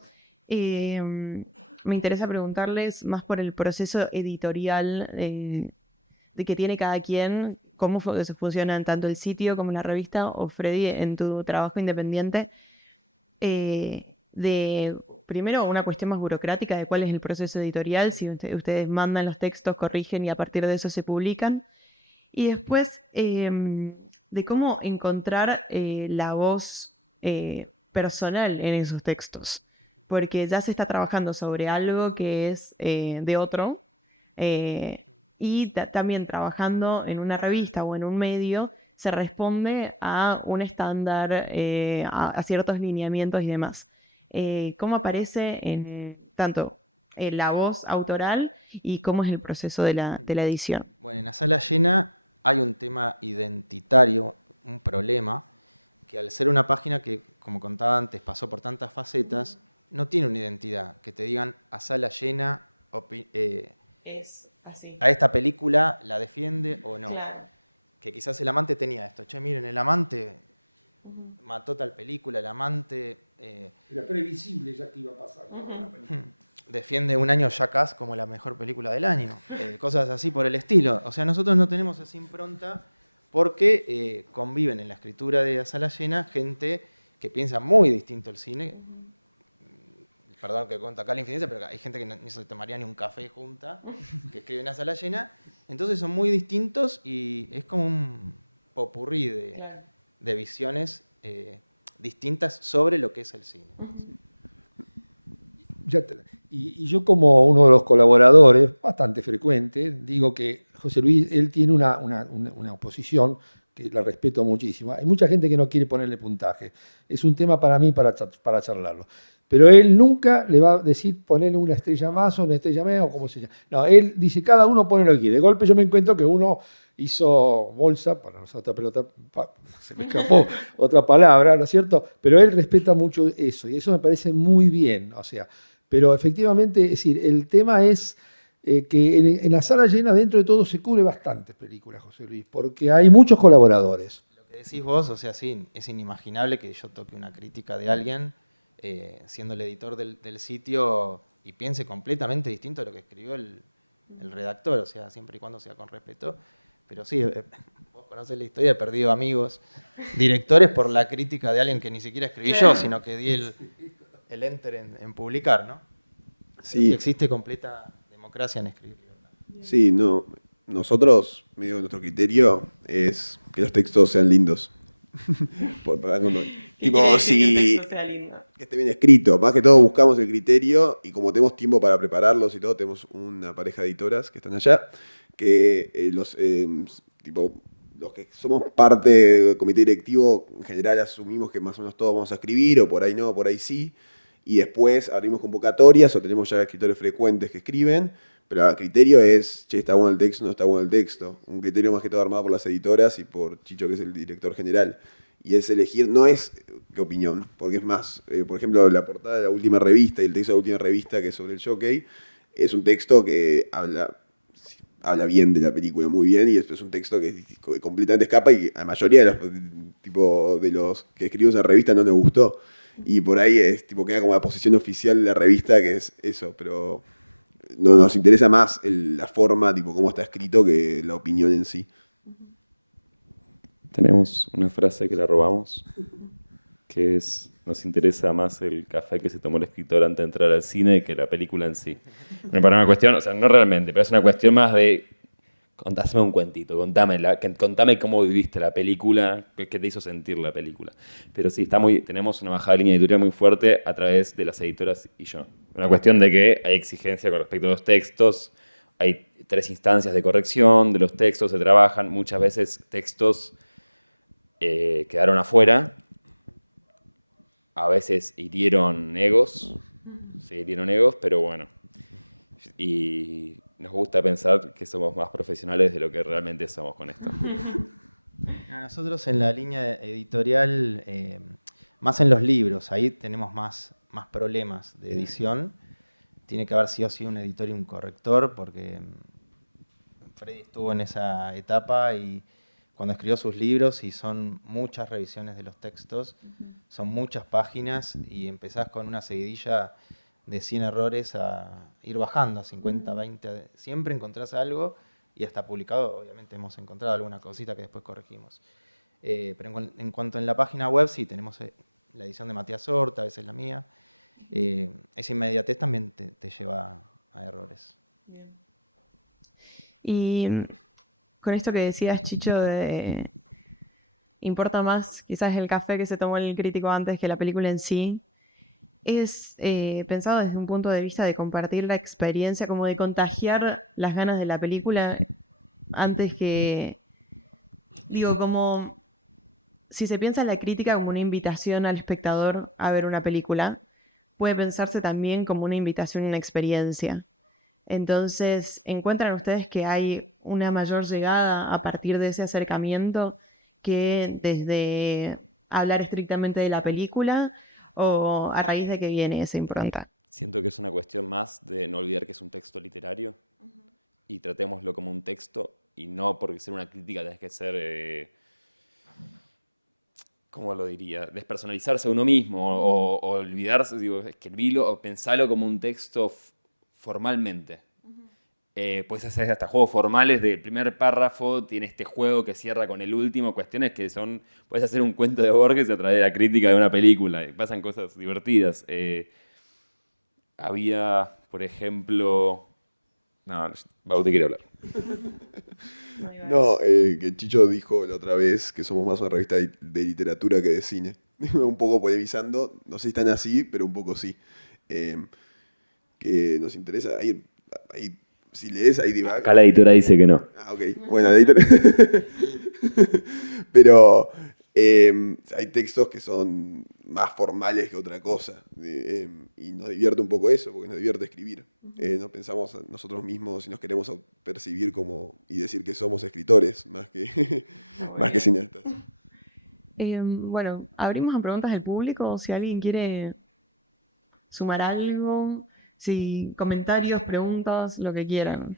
me interesa preguntarles más por el proceso editorial de que tiene cada quien, cómo funcionan tanto el sitio como la revista, o Freddy, en tu trabajo independiente, de primero una cuestión más burocrática de cuál es el proceso editorial, si ustedes mandan los textos, corrigen y a partir de eso se publican, y después de cómo encontrar la voz personal en esos textos, porque ya se está trabajando sobre algo que es de otro, y también trabajando en una revista o en un medio se responde a un estándar, a ciertos lineamientos y demás. ¿Cómo aparece tanto la voz autoral y cómo es el proceso de la edición? Bueno, en la Sala Llena hay un tema identitario, un problema, que al ser una página que, como contaba antes, pasó por tantas facetas, no tiene una identidad. Que te digan a Sala Llena es así. A esta película la defiende o no. Claro. Que quizás El Amante tenía esto. Che, miren, El Amante mató tal película, el amante Era previsible ya que iba a pasar. ¿no? defiende un año Jackass como la mejor película del año, cosas así por el estilo. O sea, nosotros no tenemos esa impronta porque conviven en la escritura de A Sala Llena gente que piensa muy distinto el cine. Perdón que cuento acá la infidencia, pero hay gente que ni se tomaría ni un café junta, que escribe en A Sala Llena. Entonces son muy distintos y es como un popurrí de visiones distintas sobre lo que es el cine. Y yo como uno de los colaboradores, bastante frecuente, digo que José Luis, él tiene una posición que la respeto muchísimo. Hay mucha gente que no quiere ponerle puntaje. Es un tema para mí para charlarlo. Pero él nunca le va a decir ponerle una estrella más o una estrella menos o como se llama. No, él dice cada uno pone lo que quiere. De golpe yo me encuentro que uno hizo bolsa, para no usar otra pelota, se me escapó otra palabra, ¿no es cierto? Pero él respeta mucho eso y eso me parece muy bien. O sea, pero efectivamente, es decir, el tema es que en La Sala Llena dentro de todo se cubre bastantes películas, José Luis, porque hay muchos colaboradores. Lo que decís vos, o sea, sí, es inimaginable que yo toque una crítica de alguien siendo el editor del sitio y piense completamente distinto a lo que escribió el redactor, o sea, siempre y cuando sea con respeto. Pero sí, vos conocés la historia, he perdido amigos, directores por la crítica de alguien que ni siquiera escribí yo, sino que di el enter en publicar, ¿no? Sí. Existe completa democracia en escribir. Sí, no. Nosotros, medio nuestro criterio es que los textos sean lindos. Tipo, si que esté bien escrito. Más que todo buscamos el criterio y como tenemos tiempo para prepararlos y todo, tenemos una pareja de editoras que están allá, que los que somos parte del comité directivo, en general asumimos que más o menos todos vamos a escribir, o por ahí no, por ahí sí. Y después abrimos convocatorias o tenemos ya escritores frecuentes que escriben, pero el criterio es, che, ¿está bueno el texto o no está bueno el texto? Un criterio más que todo armado por las editoras y por Chicho, que es el director general. Y es elegir, no es qué opinión, porque es más, por ejemplo, la portada de la última revista y el texto de la última revista, que es sobre el Jockey, es un texto que habla bien de la película, muy bien, y esto es un texto que completamente escapa y a la mayoría de los que escribimos en la revista no nos gustó. Y por ahí queda como la posición oficial de la revista, que es eso, pero no, nos interesa más la forma, cómo está escrito, que la opinión en sí. Tenemos una frase que la robamos, que es, nos interesa más el café que se tomó el escritor antes de entrar al cine que la película en sí. Me parece una cuestión, o sea, no realmente, pero es una cuestión más de, contame un cuentito, contame cómo viviste la película, qué te hizo sentir la película. Pero sí, tenemos una bajada de línea editorial muy fuerte a través de las editoras y yo. Una cuestión de que hay exigencia con respecto a los textos, hay 3 instancias de corrección de los textos, se trabajan, muchas veces textos quedaron afuera, a veces hirieron egos, pero bueno. Y nos gusta pensar que somos más profesionales de lo que realmente somos con esto. Nosotros en la línea editorial, más en los libros, ahí tenemos más problemas de edición. Tiene que haber sí o sí un editor y un corrector, porque Freddy estuvo en esa etapa y cuando escribió sus libros, y son muchas revisiones de los textos, son muchas páginas, y empezás con una seguidilla de 100 errores a ir bajando a 50, 20, siempre encontrás algo, y hasta publicado, obviamente, hemos encontrado alguna cosita que después corregimos. Pero en cuanto en la página web, sí, tenemos la edición de Matías Horta, a veces la mía. Esa inmediatez también te lleva a errores. Bien. Y con esto que decías, Chicho, de importa más quizás el café que se tomó el crítico antes que la película en sí, es pensado desde un punto de vista de compartir la experiencia, como de contagiar las ganas de la película antes que, digo, como si se piensa en la crítica como una invitación al espectador a ver una película, puede pensarse también como una invitación a una experiencia. Entonces, ¿encuentran ustedes que hay una mayor llegada a partir de ese acercamiento que desde hablar estrictamente de la película, o a raíz de que viene esa impronta? Siento que es una cuestión más de no olvidar que es un texto literario y tratémoslo como un texto y no porque ser una crítica tenés que ser ¿cómo lo diría? Despersonalizarse a uno mismo o olvidarse, digo, escribirlo o pensarlo como un texto formalmente. Puedes hacer hasta juegos formales del primer párrafo, tiene este juego que cierra con el último, cuestiones que son, puedes hacer un cuento de Borges a través de la crítica de una película, y pasan cosas divertidas. Había, por ejemplo... No, Bauti quiere hablar. No, que Chicho dijo la otra vez que somos más una revista de literatura que de cine. Un poco polemizando, no sé si están así, pero un poco sí. Que nos interesa, ahí si lees, ahí divaga. Acá la editora dice que no. Ah, ok. Bueno, la editora... Pero hay textos que son más formales que otra cosa. Y nos divierte un poco eso, porque nos divierte escribir. Nos pensamos a nosotros mismos y nos queremos percibir como y decir que somos escritores, más que cineastas. Bueno, abrimos a preguntas del público, si alguien quiere sumar algo, si comentarios, preguntas, lo que quieran.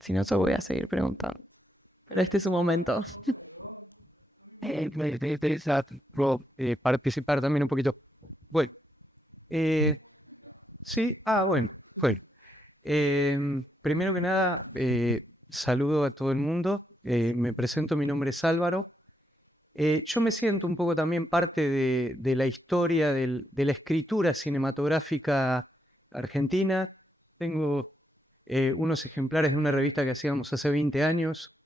Si no, yo voy a seguir preguntando. Pero este es su momento. Me interesa participar también un poquito. Bueno, sí, bueno. Primero que nada, saludo a todo el mundo. Me presento, mi nombre es Álvaro. Yo me siento un poco también parte de la historia de la escritura cinematográfica argentina. Tengo unos ejemplares de una revista que hacíamos hace 20 años.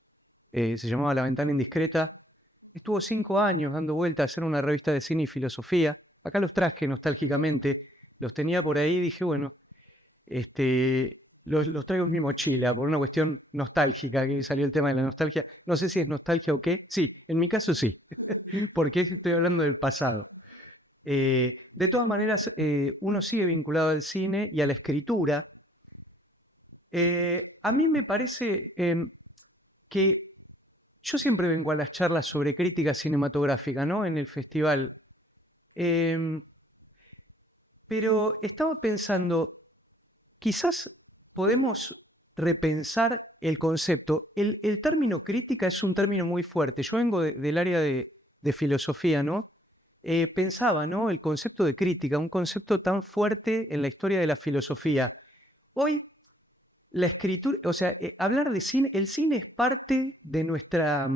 Se llamaba La Ventana Indiscreta. Estuvo 5 años dando vuelta a hacer una revista de cine y filosofía. Acá los traje nostálgicamente. Los tenía por ahí y dije, bueno, los traigo en mi mochila por una cuestión nostálgica, que salió el tema de la nostalgia. No sé si es nostalgia o qué. Sí, en mi caso sí, porque estoy hablando del pasado. De todas maneras, uno sigue vinculado al cine y a la escritura. A mí me parece que yo siempre vengo a las charlas sobre crítica cinematográfica, ¿no? En el festival. Pero estaba pensando, quizás podemos repensar el concepto. El término crítica es un término muy fuerte. Yo vengo del área de filosofía, ¿no? Pensaba, ¿no? El concepto de crítica, un concepto tan fuerte en la historia de la filosofía. Hoy, la escritura, o sea, hablar de cine, el cine es parte de nuestra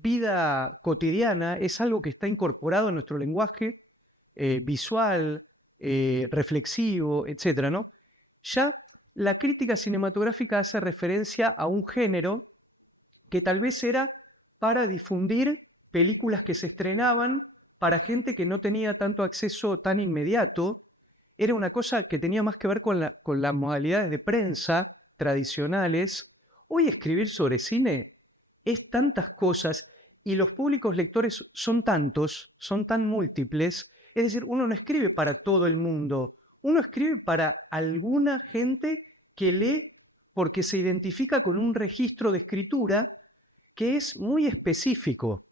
vida cotidiana, es algo que está incorporado en nuestro lenguaje visual, reflexivo, etc., ¿no? Ya la crítica cinematográfica hace referencia a un género que tal vez era para difundir películas que se estrenaban para gente que no tenía tanto acceso tan inmediato. Era una cosa que tenía más que ver con las modalidades de prensa tradicionales. Hoy escribir sobre cine es tantas cosas y los públicos lectores son tantos, son tan múltiples. Es decir, uno no escribe para todo el mundo. Uno escribe para alguna gente que lee porque se identifica con un registro de escritura que es muy específico.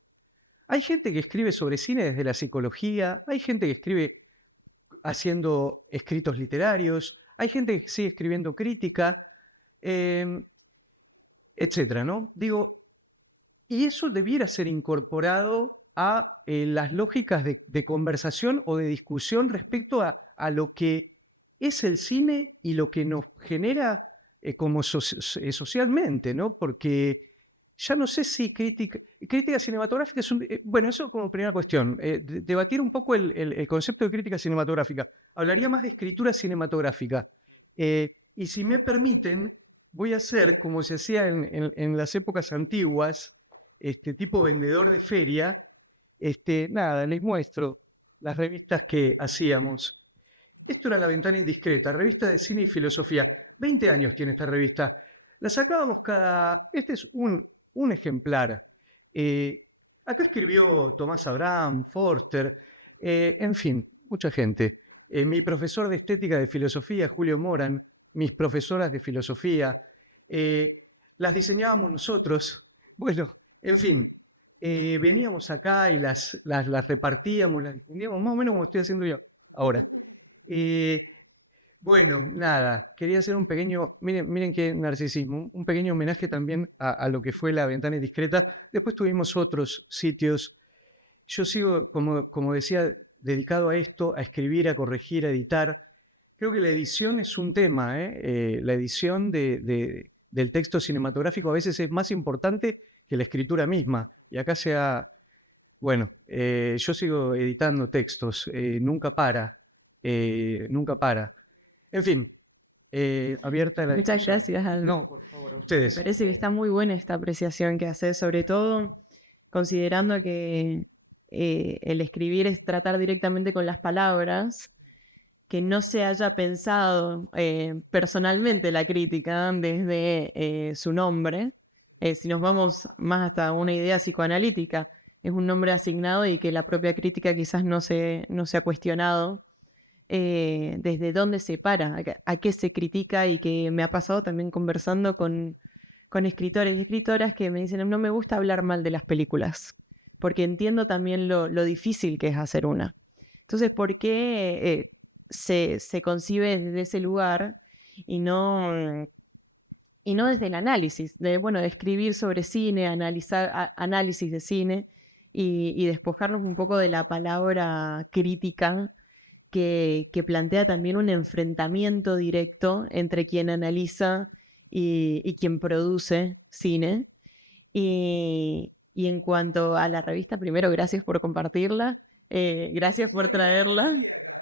Hay gente que escribe sobre cine desde la psicología, hay gente que escribe haciendo escritos literarios, hay gente que sigue escribiendo crítica, etcétera, ¿no? Digo, y eso debiera ser incorporado a las lógicas de conversación o de discusión respecto a lo que es el cine y lo que nos genera como socialmente, ¿no? Porque ya no sé si crítica cinematográfica es un... bueno, eso como primera cuestión. Debatir un poco el concepto de crítica cinematográfica. Hablaría más de escritura cinematográfica. Y si me permiten, voy a hacer como se hacía en las épocas antiguas, tipo vendedor de feria. Nada, les muestro las revistas que hacíamos. Esto era La Ventana Indiscreta, revista de cine y filosofía. 20 años tiene esta revista. La sacábamos este es un ejemplar. Acá escribió Tomás Abraham, Forster, en fin, mucha gente. Mi profesor de estética de filosofía, Julio Moran, mis profesoras de filosofía, las diseñábamos nosotros. Bueno, en fin, veníamos acá y las repartíamos, las difundíamos, más o menos como estoy haciendo yo ahora. Bueno, nada, quería hacer un pequeño, miren qué narcisismo, un pequeño homenaje también a lo que fue La Ventana Indiscreta. Después tuvimos otros sitios yo sigo, como decía, dedicado a esto, a escribir, a corregir, a editar. Creo que la edición es un tema, ¿eh? La edición del texto cinematográfico a veces es más importante que la escritura misma. Y acá bueno, yo sigo editando textos, nunca para, nunca para. En fin, abierta la Muchas discusión. gracias. No, por favor, ustedes. Parece que está muy buena esta apreciación que haces, sobre todo considerando que el escribir es tratar directamente con las palabras, que no se haya pensado personalmente la crítica desde su nombre. Si nos vamos más hasta una idea psicoanalítica, es un nombre asignado y que la propia crítica quizás no se ha cuestionado desde dónde se para, a qué se critica, y que me ha pasado también conversando con escritores y escritoras que me dicen: no me gusta hablar mal de las películas, porque entiendo también lo difícil que es hacer una. Entonces, ¿por qué se concibe desde ese lugar y no desde el análisis? De escribir sobre cine, analizar análisis de cine y despojarnos un poco de la palabra crítica que plantea también un enfrentamiento directo entre quien analiza y quien produce cine. Y en cuanto a la revista, primero, gracias por compartirla, gracias por traerla.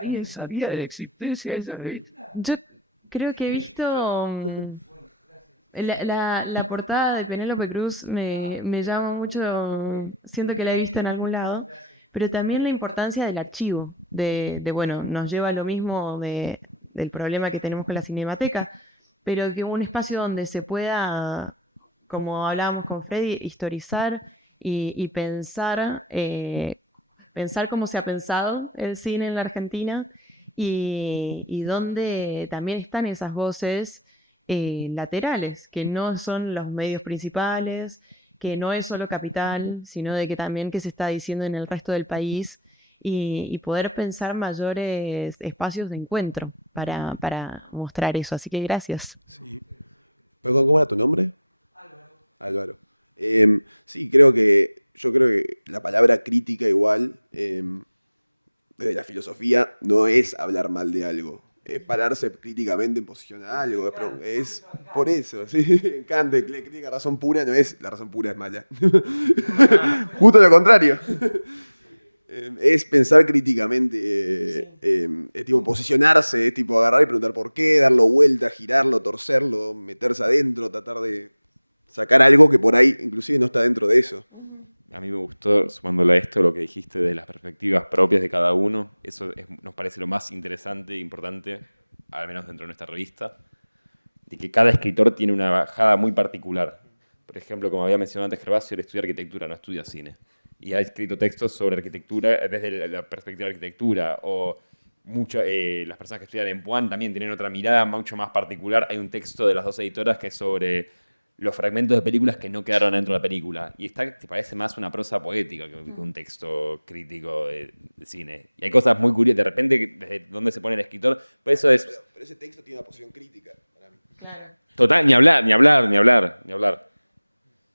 ¿Alguien sabía de la existencia de esa revista? Yo creo que he visto la portada de Penélope Cruz, me llama mucho, siento que la he visto en algún lado, pero también la importancia del archivo, nos lleva a lo mismo del problema que tenemos con la Cinemateca, pero que un espacio donde se pueda, como hablábamos con Freddy, historizar y pensar cómo se ha pensado el cine en la Argentina, y donde también están esas voces laterales, que no son los medios principales, que no es solo Capital, sino de que también qué se está diciendo en el resto del país, y poder pensar mayores espacios de encuentro para mostrar eso. Así que gracias. Sí. Perdón, ¿cómo era tu nombre? Álvaro. Sí, yo creo que la palabra crítica igual, desde la filosofía, no es hablar mal de algo. Es pararse críticamente en posición a algo. Es por eso, sí. Kant, la crítica razón pura no es la razón pura es mala. Justo lo contrario. Es pensar críticamente, es tipo posicionarse, es tipo agarrar y preguntar por qué, darlo vuelta, girarlo, torcerlo, meterse adentro, tratar de sacar algo que por ahí inclusive no está dentro de eso. A mí me gustó, sumándole a esto, lo que dijiste de las perspectivas propias de cada uno. Eso nos parece lo más interesante e importante, al menos dentro de nuestra revista, de que cada escritor tiene una bajada muy particular. Por ejemplo, como había mencionado antes Gervasio, él estudia arquitectura, no estudia cine. Y ha escrito textos sobre arquitectura desde la perspectiva de arquitectura. O las personas que estudian en Puan también tienen otra mirada mucho más particular. Hay un texto de las dos editoras que es sobre los fragmentos de películas que no quedaron dentro de la película. Y te parece más una prosa poética que un texto crítico de cine. Y hay cosas muy curiosas. De repente, desde dónde se pone el escritor. Pues eso es... Pero ese texto tiene una posición crítica para mí. Claro. Total, ni hablar.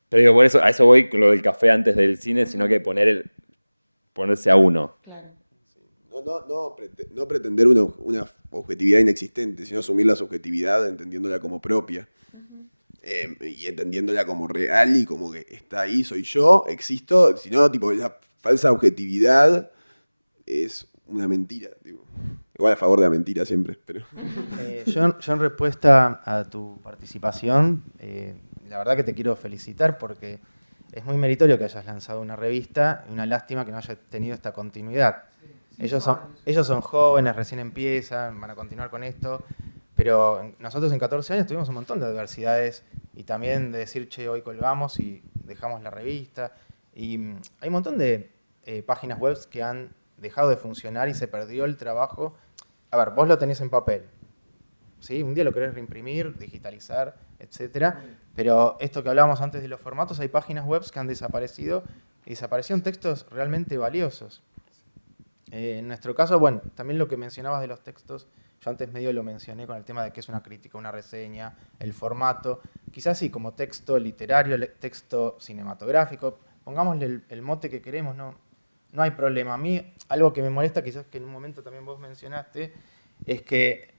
Pero digo, por eso, a eso voy con lo del café antes del cine, sino que ponerse a uno. Claro. No pretender una objetividad inexistente, sino asumir la subjetividad entendiéndola como propia. Y entendiéndola como real y como que está ahí, soy yo, existo. Si no, tipo, la falsa objetividad es una mentira. Tipo. Igual a favor de la mentira siempre. Pero... Yo en respuesta a tu participación, la verdad que te quiero felicitar porque es muy meritorio que hayas lanzado una revista y una lástima que no haya tenido esta continuidad. Ellos son jóvenes, recién empiezan, van a continuar con esto, pero nosotros en 14 años tuvimos un montón de adversidades y también de decir, che, hoy colgamos y dejamos la revista. Y hay un montón de páginas web que han dejado de funcionar y se perdió el trabajo. A ver, vos lo tenés en papel, ¿sí? Un día lo querés reimprimir, digitalizar, etcétera. Pero esto que hablábamos antes de los formatos, hay páginas web que han desaparecido y desaparecieron textos realmente valiosos. En nuestro caso, bueno, también lo que mencionabas de los textos, yo antes medio lo mencioné con el tema de qué es una crítica, una reseña, el formato, quizás sí, como texto literario, texto cinematográfico, pongámosle el mote que queremos, ¿no? no hay problema. A mí, algo que me molesta, quizás que en un momento también vos mencionaste, es que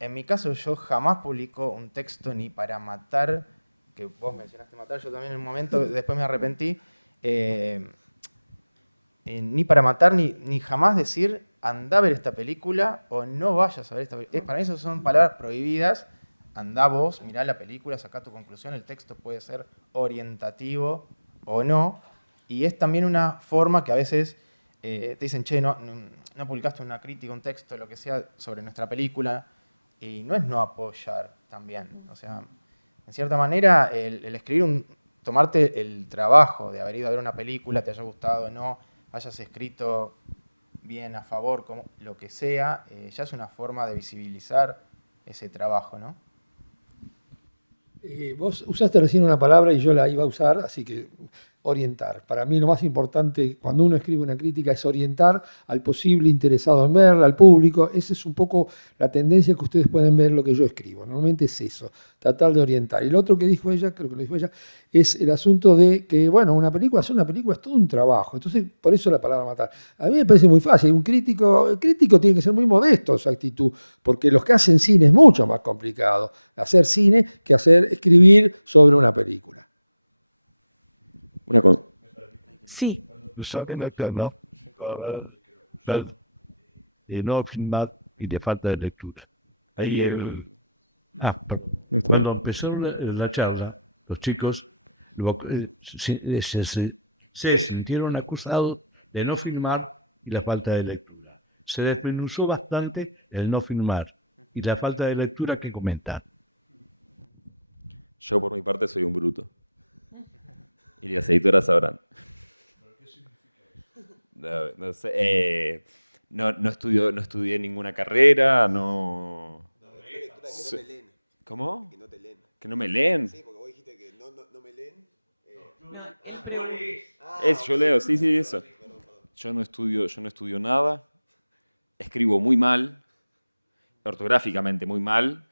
en mi caso yo jamás publico un texto ni para matar, que vos mencionaste matar, yo también en un momento, después me arrepentí, ni para matar, ni jamás decir andá a ver esta película o no vayas a ver esta película. Para mí eso son palabras prohibidas. Andá vos, mirá la película, sacá tu conclusión, el texto puede ser orientativo o no. Y es también una forma que a veces te dicen, che, no publicaste una crítica, un texto, lo que sea, sobre nuestra película. Y no es no apoyar también. O sea, en cierta manera, el escribir, tomarte el trabajo de haber ido a ver una película, te haya gustado o no, hayas escrito bien, a favor, como, lo que sea, ya es una forma de visibilizar ese trabajo, ¿no? Vos usaste recién una palabra y yo la iba a usar, así que orientar. Para mí lo más importante cuando uno escribe una crítica es orientar al posible interesado en verla, al público. Esa es un poco la tendencia que ustedes pueden ver lo que yo escribo. Normalmente es eso, tratar de orientar. Y lo otro que dijo ella, creo que lo dijo ella, es el asunto de que, bueno, hacer una película es todo un trabajo. Entonces, por eso la palabra matar. A mí me parece muy fácil. El crítico tiene que ser muy modesto en su actitud, porque los que hacen cine es mucho más complicado hacer cine que escribir sobre una película. Una cosa. Sí. De no filmar y de falta de lectura. Ahí está. cuando empezó la charla, los chicos se sintieron acusados de no filmar y la falta de lectura. Se desmenuzó bastante el no filmar y la falta de lectura que comentar. Yo por mi parte soy un bruto. Y las editoras sabrán. No sé. No estudié ninguna carrera, no. ¿Cómo? Que no te leen. ¿Que no me leen? Sí, porque vos dijiste que no me leen. Yo leo, sí, eso. Yo no estudio nada. Escribo muy mal. Ortográficamente muy mal.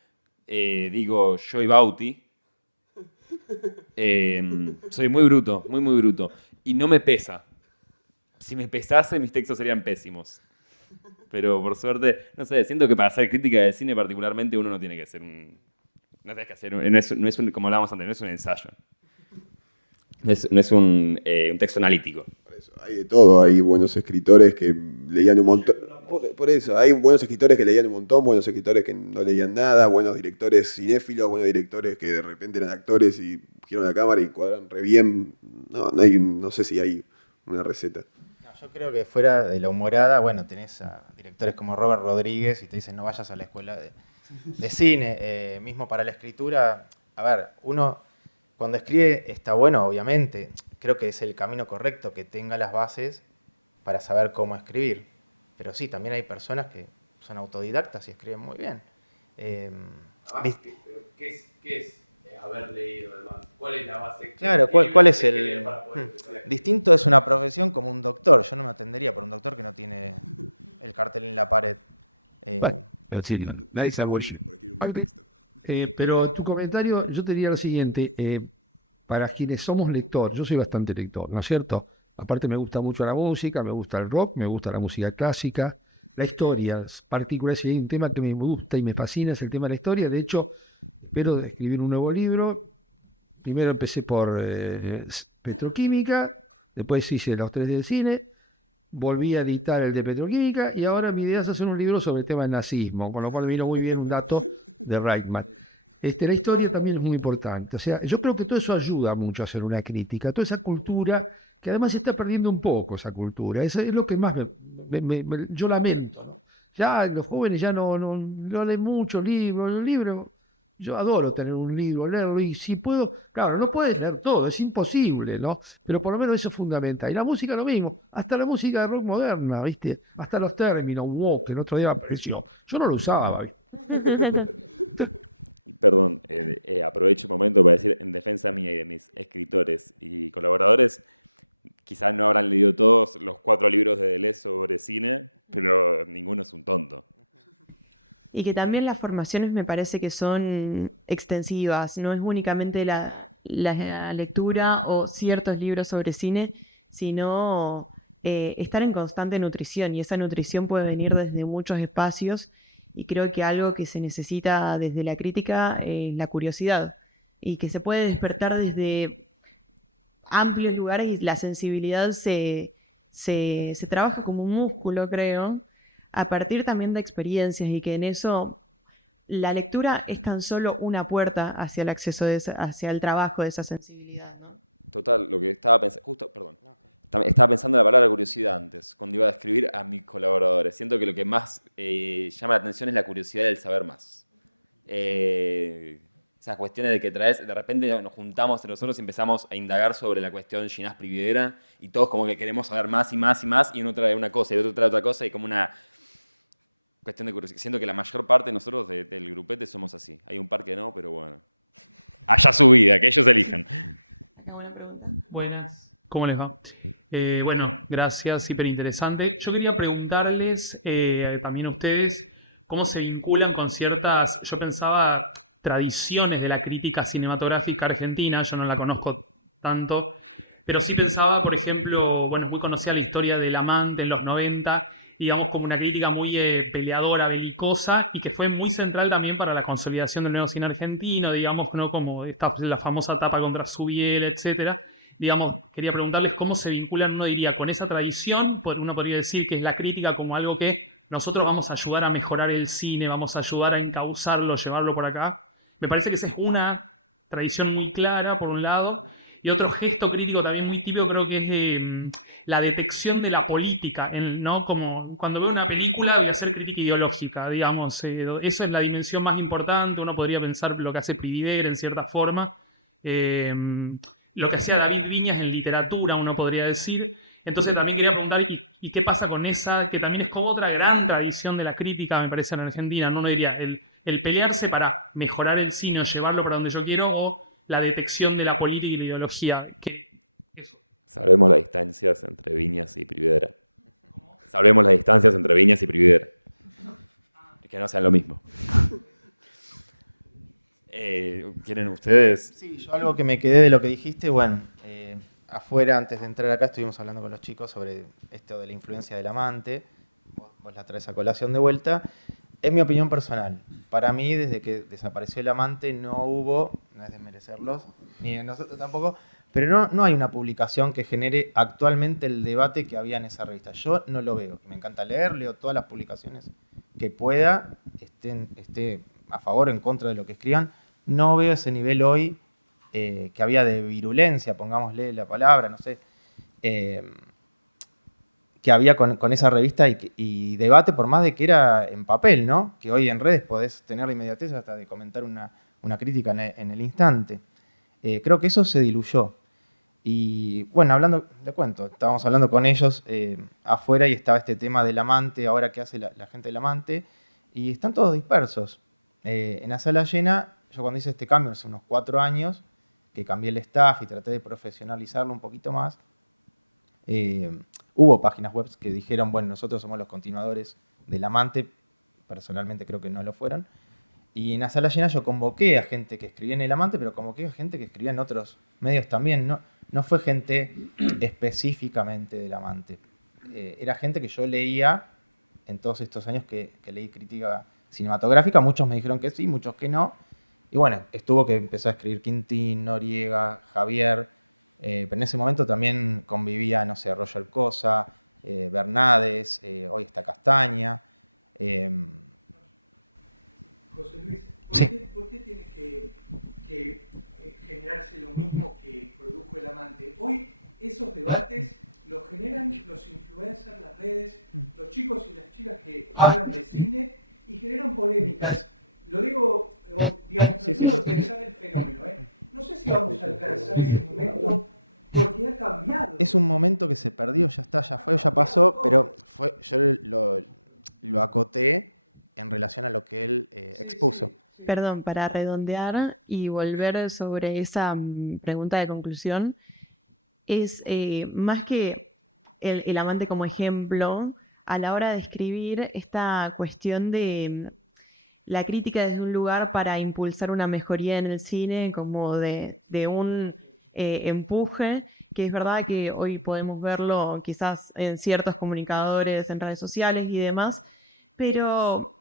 Digo yo y Bauti. Soy muy bruto, muy bruto. Y no me pesa. Si me pesase, mis textos serían pésimos. Pero por suerte, no sé, siento que para hacer crítica de cine particularmente uno no tiene que hacer no es un, como hablábamos antes, no es un ensayo. No es un texto analítico. Por eso, hay de todo. Hay buenos escritores que leían un montón. Por eso, hay buenos escritores que leían un montón, buenos escritores que no leían nada, buenos directores cinéfilos, buenos directores que de repente eran actores y giraron la cámara y cuadran re bien. No sé si hay una receta. No, yo creo que fuera de la humorada, bueno, tenés a directores como Robert Rodríguez y te dicen no vayas a la escuela de cine. Mismo para la escritura, a ver, uno cuando escribe está bueno, obviamente. Creo que es el camino correcto, que tenga las bases para saber cómo escribir. Pero sí, también hay personas que son autodidactas y escriben muy bien. ¿Qué es haber leído, además? ¿Cuál es la base? Claro, ¿cuál es el...? Distinto es una profesión como un doctor. Yo no me atendería por un doctor que no tiene el cartel en la pared. Bueno, pero sí, Nadie se va a morir por escribir un mal texto. Pero tu comentario, yo te diría lo siguiente, para quienes somos lectores, yo soy bastante lector, ¿no es cierto? Aparte me gusta mucho la música, me gusta el rock, me gusta la música clásica, la historia, particular, si hay un tema que me gusta y me fascina es el tema de la historia. De hecho, espero escribir un nuevo libro. Primero empecé por petroquímica, después hice los 3 de cine, volví a editar el de petroquímica y ahora mi idea es hacer un libro sobre el tema del nazismo, con lo cual vino muy bien un dato de Reichmann. La historia también es muy importante. O sea, yo creo que todo eso ayuda mucho a hacer una crítica, toda esa cultura, que además se está perdiendo un poco esa cultura. Eso es lo que más yo lamento, ¿no? Ya los jóvenes ya no leen mucho libros. Yo adoro tener un libro, leerlo, y si puedo, claro, no puedes leer todo, es imposible, ¿no? Pero por lo menos eso es fundamental. Y la música lo mismo, hasta la música de rock moderna, ¿viste? Hasta los términos, wow, que el otro día me apareció. Yo no lo usaba, ¿viste? Perdón, aprovecho el momento para decir, en defensa mía y de mis escritores y colaboradores, quizás no habrán leído todos los 4 libros de Deleuze sobre cine, pero ninguno es un tonto. Y que también las formaciones me parece que son extensivas, no es únicamente la lectura o ciertos libros sobre cine, sino estar en constante nutrición, y esa nutrición puede venir desde muchos espacios, y creo que algo que se necesita desde la crítica es la curiosidad, y que se puede despertar desde amplios lugares, y la sensibilidad se trabaja como un músculo, creo, a partir también de experiencias, y que en eso la lectura es tan solo una puerta hacia el acceso, hacia el trabajo de esa sensibilidad, ¿no? Total, lo que estaba pensando, justo, perdón, estaba pensando en la palabra curiosidad antes, cuando iba a describir a mis colaboradores. Siento que lo que más llama la atención es la curiosidad del saber más. Esas cuestiones de que de repente nos juntamos entre nosotros y empezamos a indagar sobre la cuestión Ginás Prividera, y todos como que queremos saber más y más y más, y uno trae una cosa y el otro trae otra cosa, y como una cuestión de curiosidad. Siento que la mayor parte de nosotros del grupete somos así. Hay un par que no, pero bueno. Allá su vida, que ellos elijan. Buenas, ¿cómo les va? Bueno, gracias, súper interesante. Yo quería preguntarles también a ustedes cómo se vinculan con ciertas, yo pensaba, tradiciones de la crítica cinematográfica argentina. Yo no la conozco tanto, pero sí pensaba, por ejemplo, bueno, muy conocida la historia del Amante en los 90, digamos, como una crítica muy peleadora, belicosa, y que fue muy central también para la consolidación del nuevo cine argentino, digamos, ¿no? Como la famosa tapa contra Subiel, etc. Digamos, quería preguntarles cómo se vinculan, uno diría, con esa tradición. Uno podría decir que es la crítica como algo que nosotros vamos a ayudar a mejorar el cine, vamos a ayudar a encauzarlo, llevarlo por acá. Me parece que esa es una tradición muy clara, por un lado, y otro gesto crítico también muy típico creo que es de la detección de la política, ¿no? Como cuando veo una película voy a hacer crítica ideológica, digamos, eso es la dimensión más importante. Uno podría pensar lo que hace Prividera en cierta forma, lo que hacía David Viñas en literatura, uno podría decir. Entonces también quería preguntar, ¿y qué pasa con esa, que también es como otra gran tradición de la crítica, me parece, en Argentina, ¿no? Uno diría, el pelearse para mejorar el cine o llevarlo para donde yo quiero, o la detección de la política y la ideología. Eso. Sabemos las distancias entre Viñas y Prividera. Sabemos las distancias entre Viñas y Prividera. Que no sean lo mismo. ¿Quieren ustedes? Sí, yo algo que me quedé de lo que dijiste, bueno, afuera, antes de entrar acá, estuvimos hablando con los chicos sobre esto de la influencia del Amante. Vos la traes a colación de vuelta. Es mi opinión personal. Para mí, desde que desapareció el Amante, no hubo, no es desmerecerlos, ni nosotros tampoco, pero no hay una publicación que genere actualmente el debate que había en esa revista. Yo no lo veo. Me encanta leer, leo todas las publicaciones que pueda, esté a favor o en contra de lo que escriban. No veo ese nivel hoy que había de virulencia, pongámosle la palabra, no sé, que había con esa revista y debate, por más de que era en papel, ¿no? Que hoy en redes podés tener la inmediatez hasta de comentar una crítica en el instante. Creo que eso se diluyó. Y bueno, hablando, le cuento, estábamos hablando con ellos afuera y estaba este tema del Amante, ahora qué hace la gente del Amante, y están todos dispersos. En la sala llena, yo cuando hice este cambio hace unos 4 años, que cambié el staff y traté de profesionalizarlo un poquito más, hubo páginas web que dijeron, bueno, nosotros somos los continuadores del Amante, personalmente creo que no lo fueron, y en la sala llena yo convoqué a gente que escribía en el Amante, pero convoqué a gente que escribía en otros medios también, no fue gente específicamente del Amante, era gente que yo leía en todos estos años que leí crítica cinematográfica. Muchos me dijeron que sí, muchos que no, y bueno, estuvo que empezó a escribir Quintín, Noriega, Javier, pero en ese momento también convivía, no sé, Roger Cosa, Bernades, hoy está Castaña. José Luis, Sí. ¿por qué tiene que generarse lo mismo que produjo el Amante? Hoy esos debates los generan los influencers, las redes, los chicos y las chicas que hablan de cine y generan polémicas. Lo digo, digamos, tratando de pensar el fenómeno. No sé si vamos a alcanzar ese momento porque ha cambiado. Es un momento que se perdió, ya está, ya fue, ya pasó, pero yo lo acoté en relación a lo que él expuso. Perdón, para redondear y volver sobre esa pregunta de conclusión, es más que el Amante como ejemplo, a la hora de escribir esta cuestión de la crítica desde un lugar para impulsar una mejoría en el cine, como de un empuje, que es verdad que hoy podemos verlo quizás en ciertos comunicadores, en redes sociales y demás, pero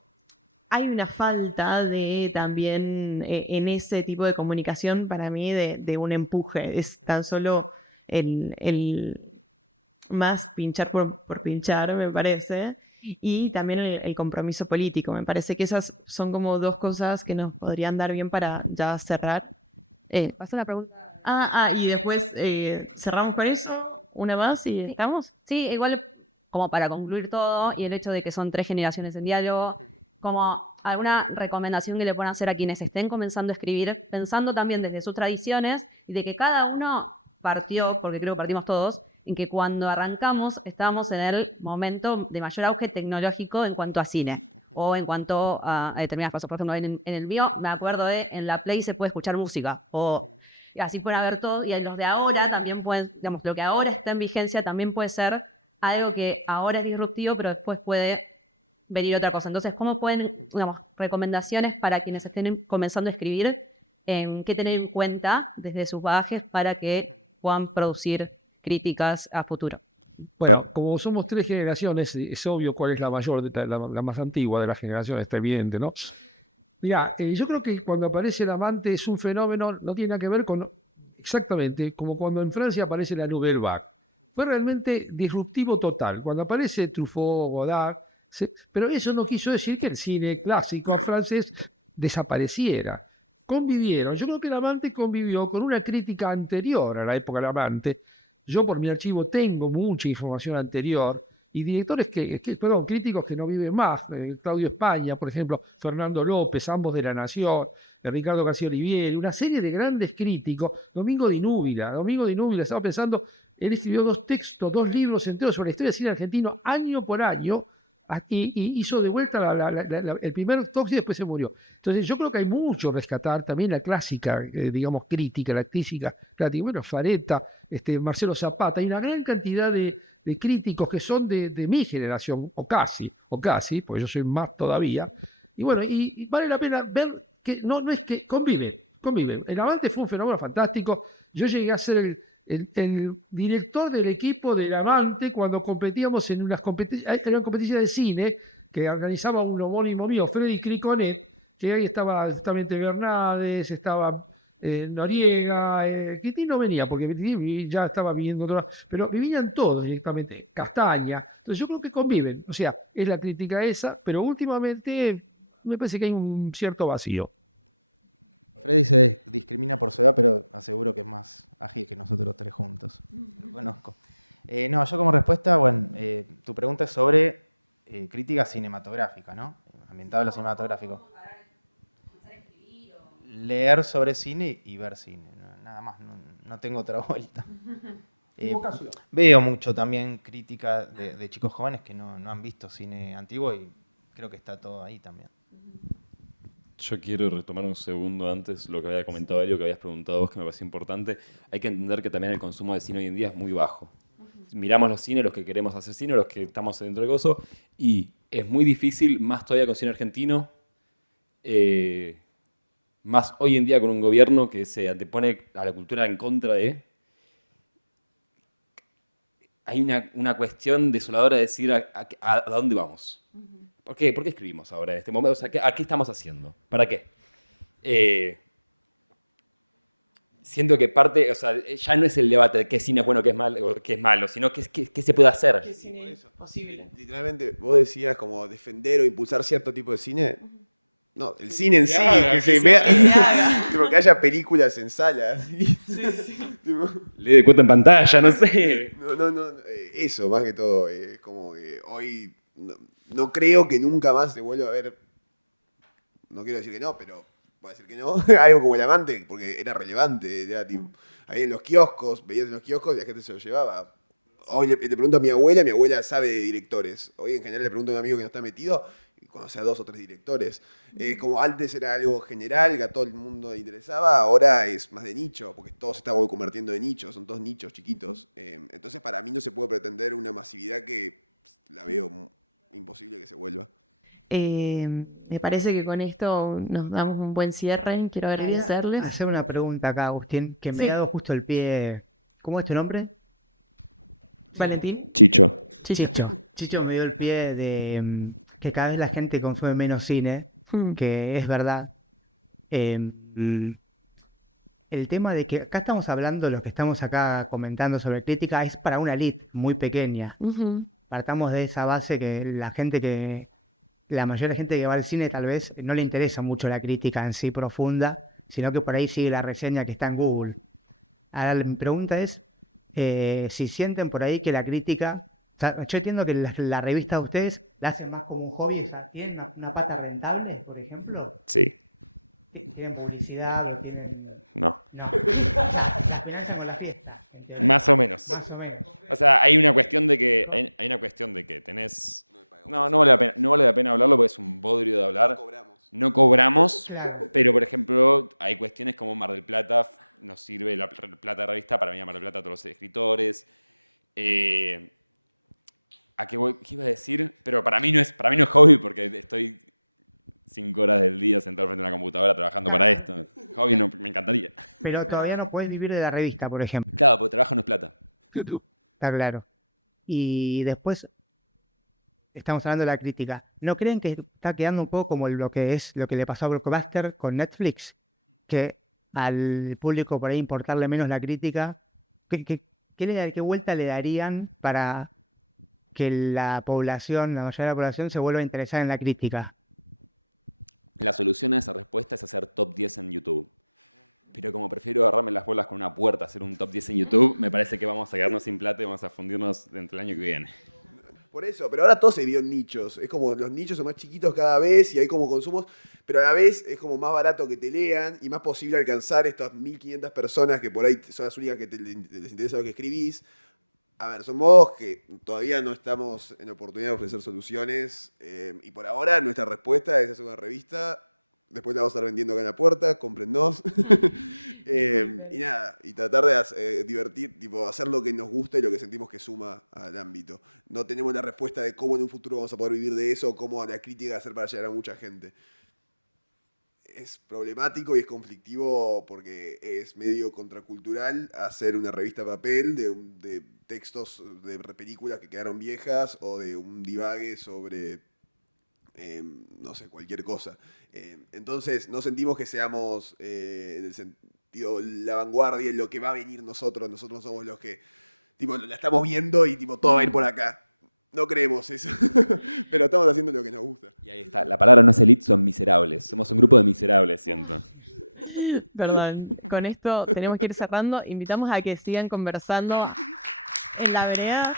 hay una falta de también en ese tipo de comunicación para mí de un empuje. Es tan solo el más pinchar por pinchar, me parece, y también el compromiso político. Me parece que esas son como dos cosas que nos podrían dar bien para ya cerrar. Pasó la pregunta. Y después cerramos con eso, una más y estamos. Sí, igual como para concluir todo y el hecho de que son 3 generaciones en diálogo, como alguna recomendación que le puedan hacer a quienes estén comenzando a escribir, pensando también desde sus tradiciones y de que cada uno partió, porque creo que partimos todos, en que cuando arrancamos estábamos en el momento de mayor auge tecnológico en cuanto a cine o en cuanto a determinadas cosas. Por ejemplo, en el mío me acuerdo en la Play se puede escuchar música o así pueden haber todo, y en los de ahora también pueden, digamos, lo que ahora está en vigencia también puede ser algo que ahora es disruptivo, pero después puede venir otra cosa. Entonces, ¿cómo pueden, digamos, recomendaciones para quienes estén comenzando a escribir, qué tener en cuenta desde sus bagajes para que puedan producir críticas a futuro? Bueno, como somos 3 generaciones, es obvio cuál es la mayor, la más antigua de las generaciones, está evidente, ¿no? Mirá, yo creo que cuando aparece el amante es un fenómeno, no tiene nada que ver con, exactamente, como cuando en Francia aparece la Nouvelle Vague. Fue realmente disruptivo total. Cuando aparece Truffaut, Godard, pero eso no quiso decir que el cine clásico francés desapareciera. Convivieron. Yo creo que el amante convivió con una crítica anterior a la época del amante. Yo por mi archivo tengo mucha información anterior y directores críticos que no viven más. Claudio España, por ejemplo, Fernando López, ambos de La Nación, Ricardo García Olivieri, una serie de grandes críticos. Domingo Di Núbila, estaba pensando, él escribió 2 textos, 2 libros enteros sobre la historia del cine argentino año por año, y hizo de vuelta el primer toque y después se murió. Entonces yo creo que hay mucho a rescatar, también la clásica, digamos, crítica, la crítica, bueno, Faretta, Marcelo Zapata, hay una gran cantidad de críticos que son de mi generación, o casi, porque yo soy más todavía, y bueno, y vale la pena ver que no es que convive. El Amante fue un fenómeno fantástico. Yo llegué a ser el director del equipo del Amante cuando competíamos en una competencia de cine que organizaba un homónimo mío, Freddy Criconet, que ahí estaba justamente Bernades, estaba Noriega, Tití no venía porque Tití ya estaba viviendo, pero vivían todos directamente, Castaña. Entonces yo creo que conviven, o sea, es la crítica esa, pero últimamente me parece que hay un cierto vacío. Freddy se discrimina por su edad, pero aseguro que es más ágil que nosotros 3 juntos. Lo conozco. No, yo como respuesta, bueno, tu pregunta es sobre crítica cinematográfica, ¿no? Ambientada a lo cinematográfico. Leer sobre cine y ver cine, nada más, no tengo otra vuelta. Veo mucho también crítica de chicos jóvenes que no han visto cine antiguo y creo que está todo ahí también. Yo quiero retomar un segundo antes lo que había comentado Elio, que habías preguntado vos, que me pareció importante. Hay que entender que también el consumo de cine hoy en día es muy bajo. Miramos los cines, los que queremos hacer cine, los que estamos dentro del gozo, y es muy difícil, más todavía con cine argentino, más hoy en día con un gobierno que se antepone a la cultura en contra de... Hay una cuestión desoladora de decir a dónde vamos. ¿Por qué escribimos ahora en este momento? O sea, ¿a qué estamos haciendo? ¿Para qué? Siento que parte, o sea, ya no es el debate de qué cine es bueno, qué es malo, sino qué se puede hacer. ¿Qué cine es posible? Literalmente, vos decías como defender o impulsar cierto tipo de cine. No, el cine en sí, que se vea. Tipo, que haya películas en salas. Tipo, Lee de cuenta en pantalla, no sé. No, eso, más que todo. Como que hoy no creo que nunca más se vuelva a ver. No quiero decir que no, pero voy a decir que no. Algo como El Amante, porque era relevante. Era tipo, ahí en los kioscos, veías en los kioscos y la gente se lo llevaba. Hoy le pregunto a mi abuela sabe de directores. Hoy en general le pregunto a un amigo que no está metido y conoce a 2 o 3 directores. Como antes era algo general, que a todo el mundo le interesaba, ahora es más de nicho, porque todo se está convirtiendo en nicho, son todos nichos chiquitos. Entonces para mí no se puede pretender una masividad que la veo imposible que se vuelva. Me parece que con esto nos damos un buen cierre. Quiero agradecerles. Hacer una pregunta acá, Agustín, que me Sí. ha dado justo el pie. ¿Cómo es tu nombre? Valentín. Chicho. Chicho me dio el pie de que cada vez la gente consume menos cine, que es verdad. El tema de que acá estamos hablando, lo que estamos acá comentando sobre crítica, es para una elite muy pequeña. Partamos de esa base que la mayoría de la gente que va al cine tal vez no le interesa mucho la crítica en sí profunda, sino que por ahí sigue la reseña que está en Google. Ahora mi pregunta es si sienten por ahí que la crítica, o sea, yo entiendo que la revista de ustedes la hacen más como un hobby, o sea, ¿tienen una pata rentable, por ejemplo? Sí. ¿Tienen publicidad? ¿Lo tienen? No. No. La financian con la fiesta. Más o menos. Más o menos. O sea, hay una cuestión de que tenés. No vale la pena hablarlo porque es un bodrio de hablar. No cobramos, pero por ejemplo, hay cuestiones como Mar del Plata, nos sirve la plata de revista para venir a Mar del Plata a todos los escritores. ¿A qué iba a decir? Pero para mí no es hobby porque estoy 5 horas del día sentado frente a una computadora trabajando para esto. Hobby no, me encantaría. Pero todavía no pueden vivir de la revista, por ejemplo. Claro, porque trabajo no es plata. Está claro. Y después estamos hablando de la crítica. ¿No creen que está quedando un poco como lo que le pasó a Blockbuster con Netflix? Que al público por ahí importarle menos la crítica. ¿Qué vuelta le darían para que la mayoría de la población se vuelva a interesar en la crítica? La solución a esa respuesta es hacer top 10 en YouTube. Pero como prefiero agarrarme las bolas con una puerta, hacer un top 10 en YouTube, me parece que vamos a quedarnos sin plata y vamos a fundirnos entre el año que viene. Por eso, pero ahora todo se vio en nichos. Es como los nichos son más chiquitos cada vez y hay como consumos, pero a la vez es como más barato que te lean y más posible alcanzar estas 1500 personas que por ahí son las únicas que les interesa lo que escribís. A ver, son modos que todavía no estamos en oportunidad de ofrecer soluciones y por ahora nuestra respuesta es hacer una revista. Después la vamos a estar vendiendo acá en la puerta, cómprennos. Y nada, y tratar de divertir, tipo, hacer lo que nos gusta y lo que sentimos que suma al ámbito. No tenemos la respuesta de cómo en un futuro vamos a poder vivir de eso, o cómo la crítica hacer para llegar a mucha gente. Es problemático y es conflictivo porque es medio contracultural hacer una revista papel de textos de películas que quedaron viejas o de un divague sobre... no sé, cualquier cosa. Entonces, no sentimos que seamos en el sentido la vanguardia en lo que va a venir nosotros. Nosotros somos los que tipo, la estamos viendo y tipo, todo va a ir por acá. No creemos eso, pero estamos haciendo lo que nos gusta. Y ahí está, la palabra no es elite, son miserables. Somos un grupo de miserables, siento. Perdón, con esto tenemos que ir cerrando. Invitamos a que sigan conversando en la vereda.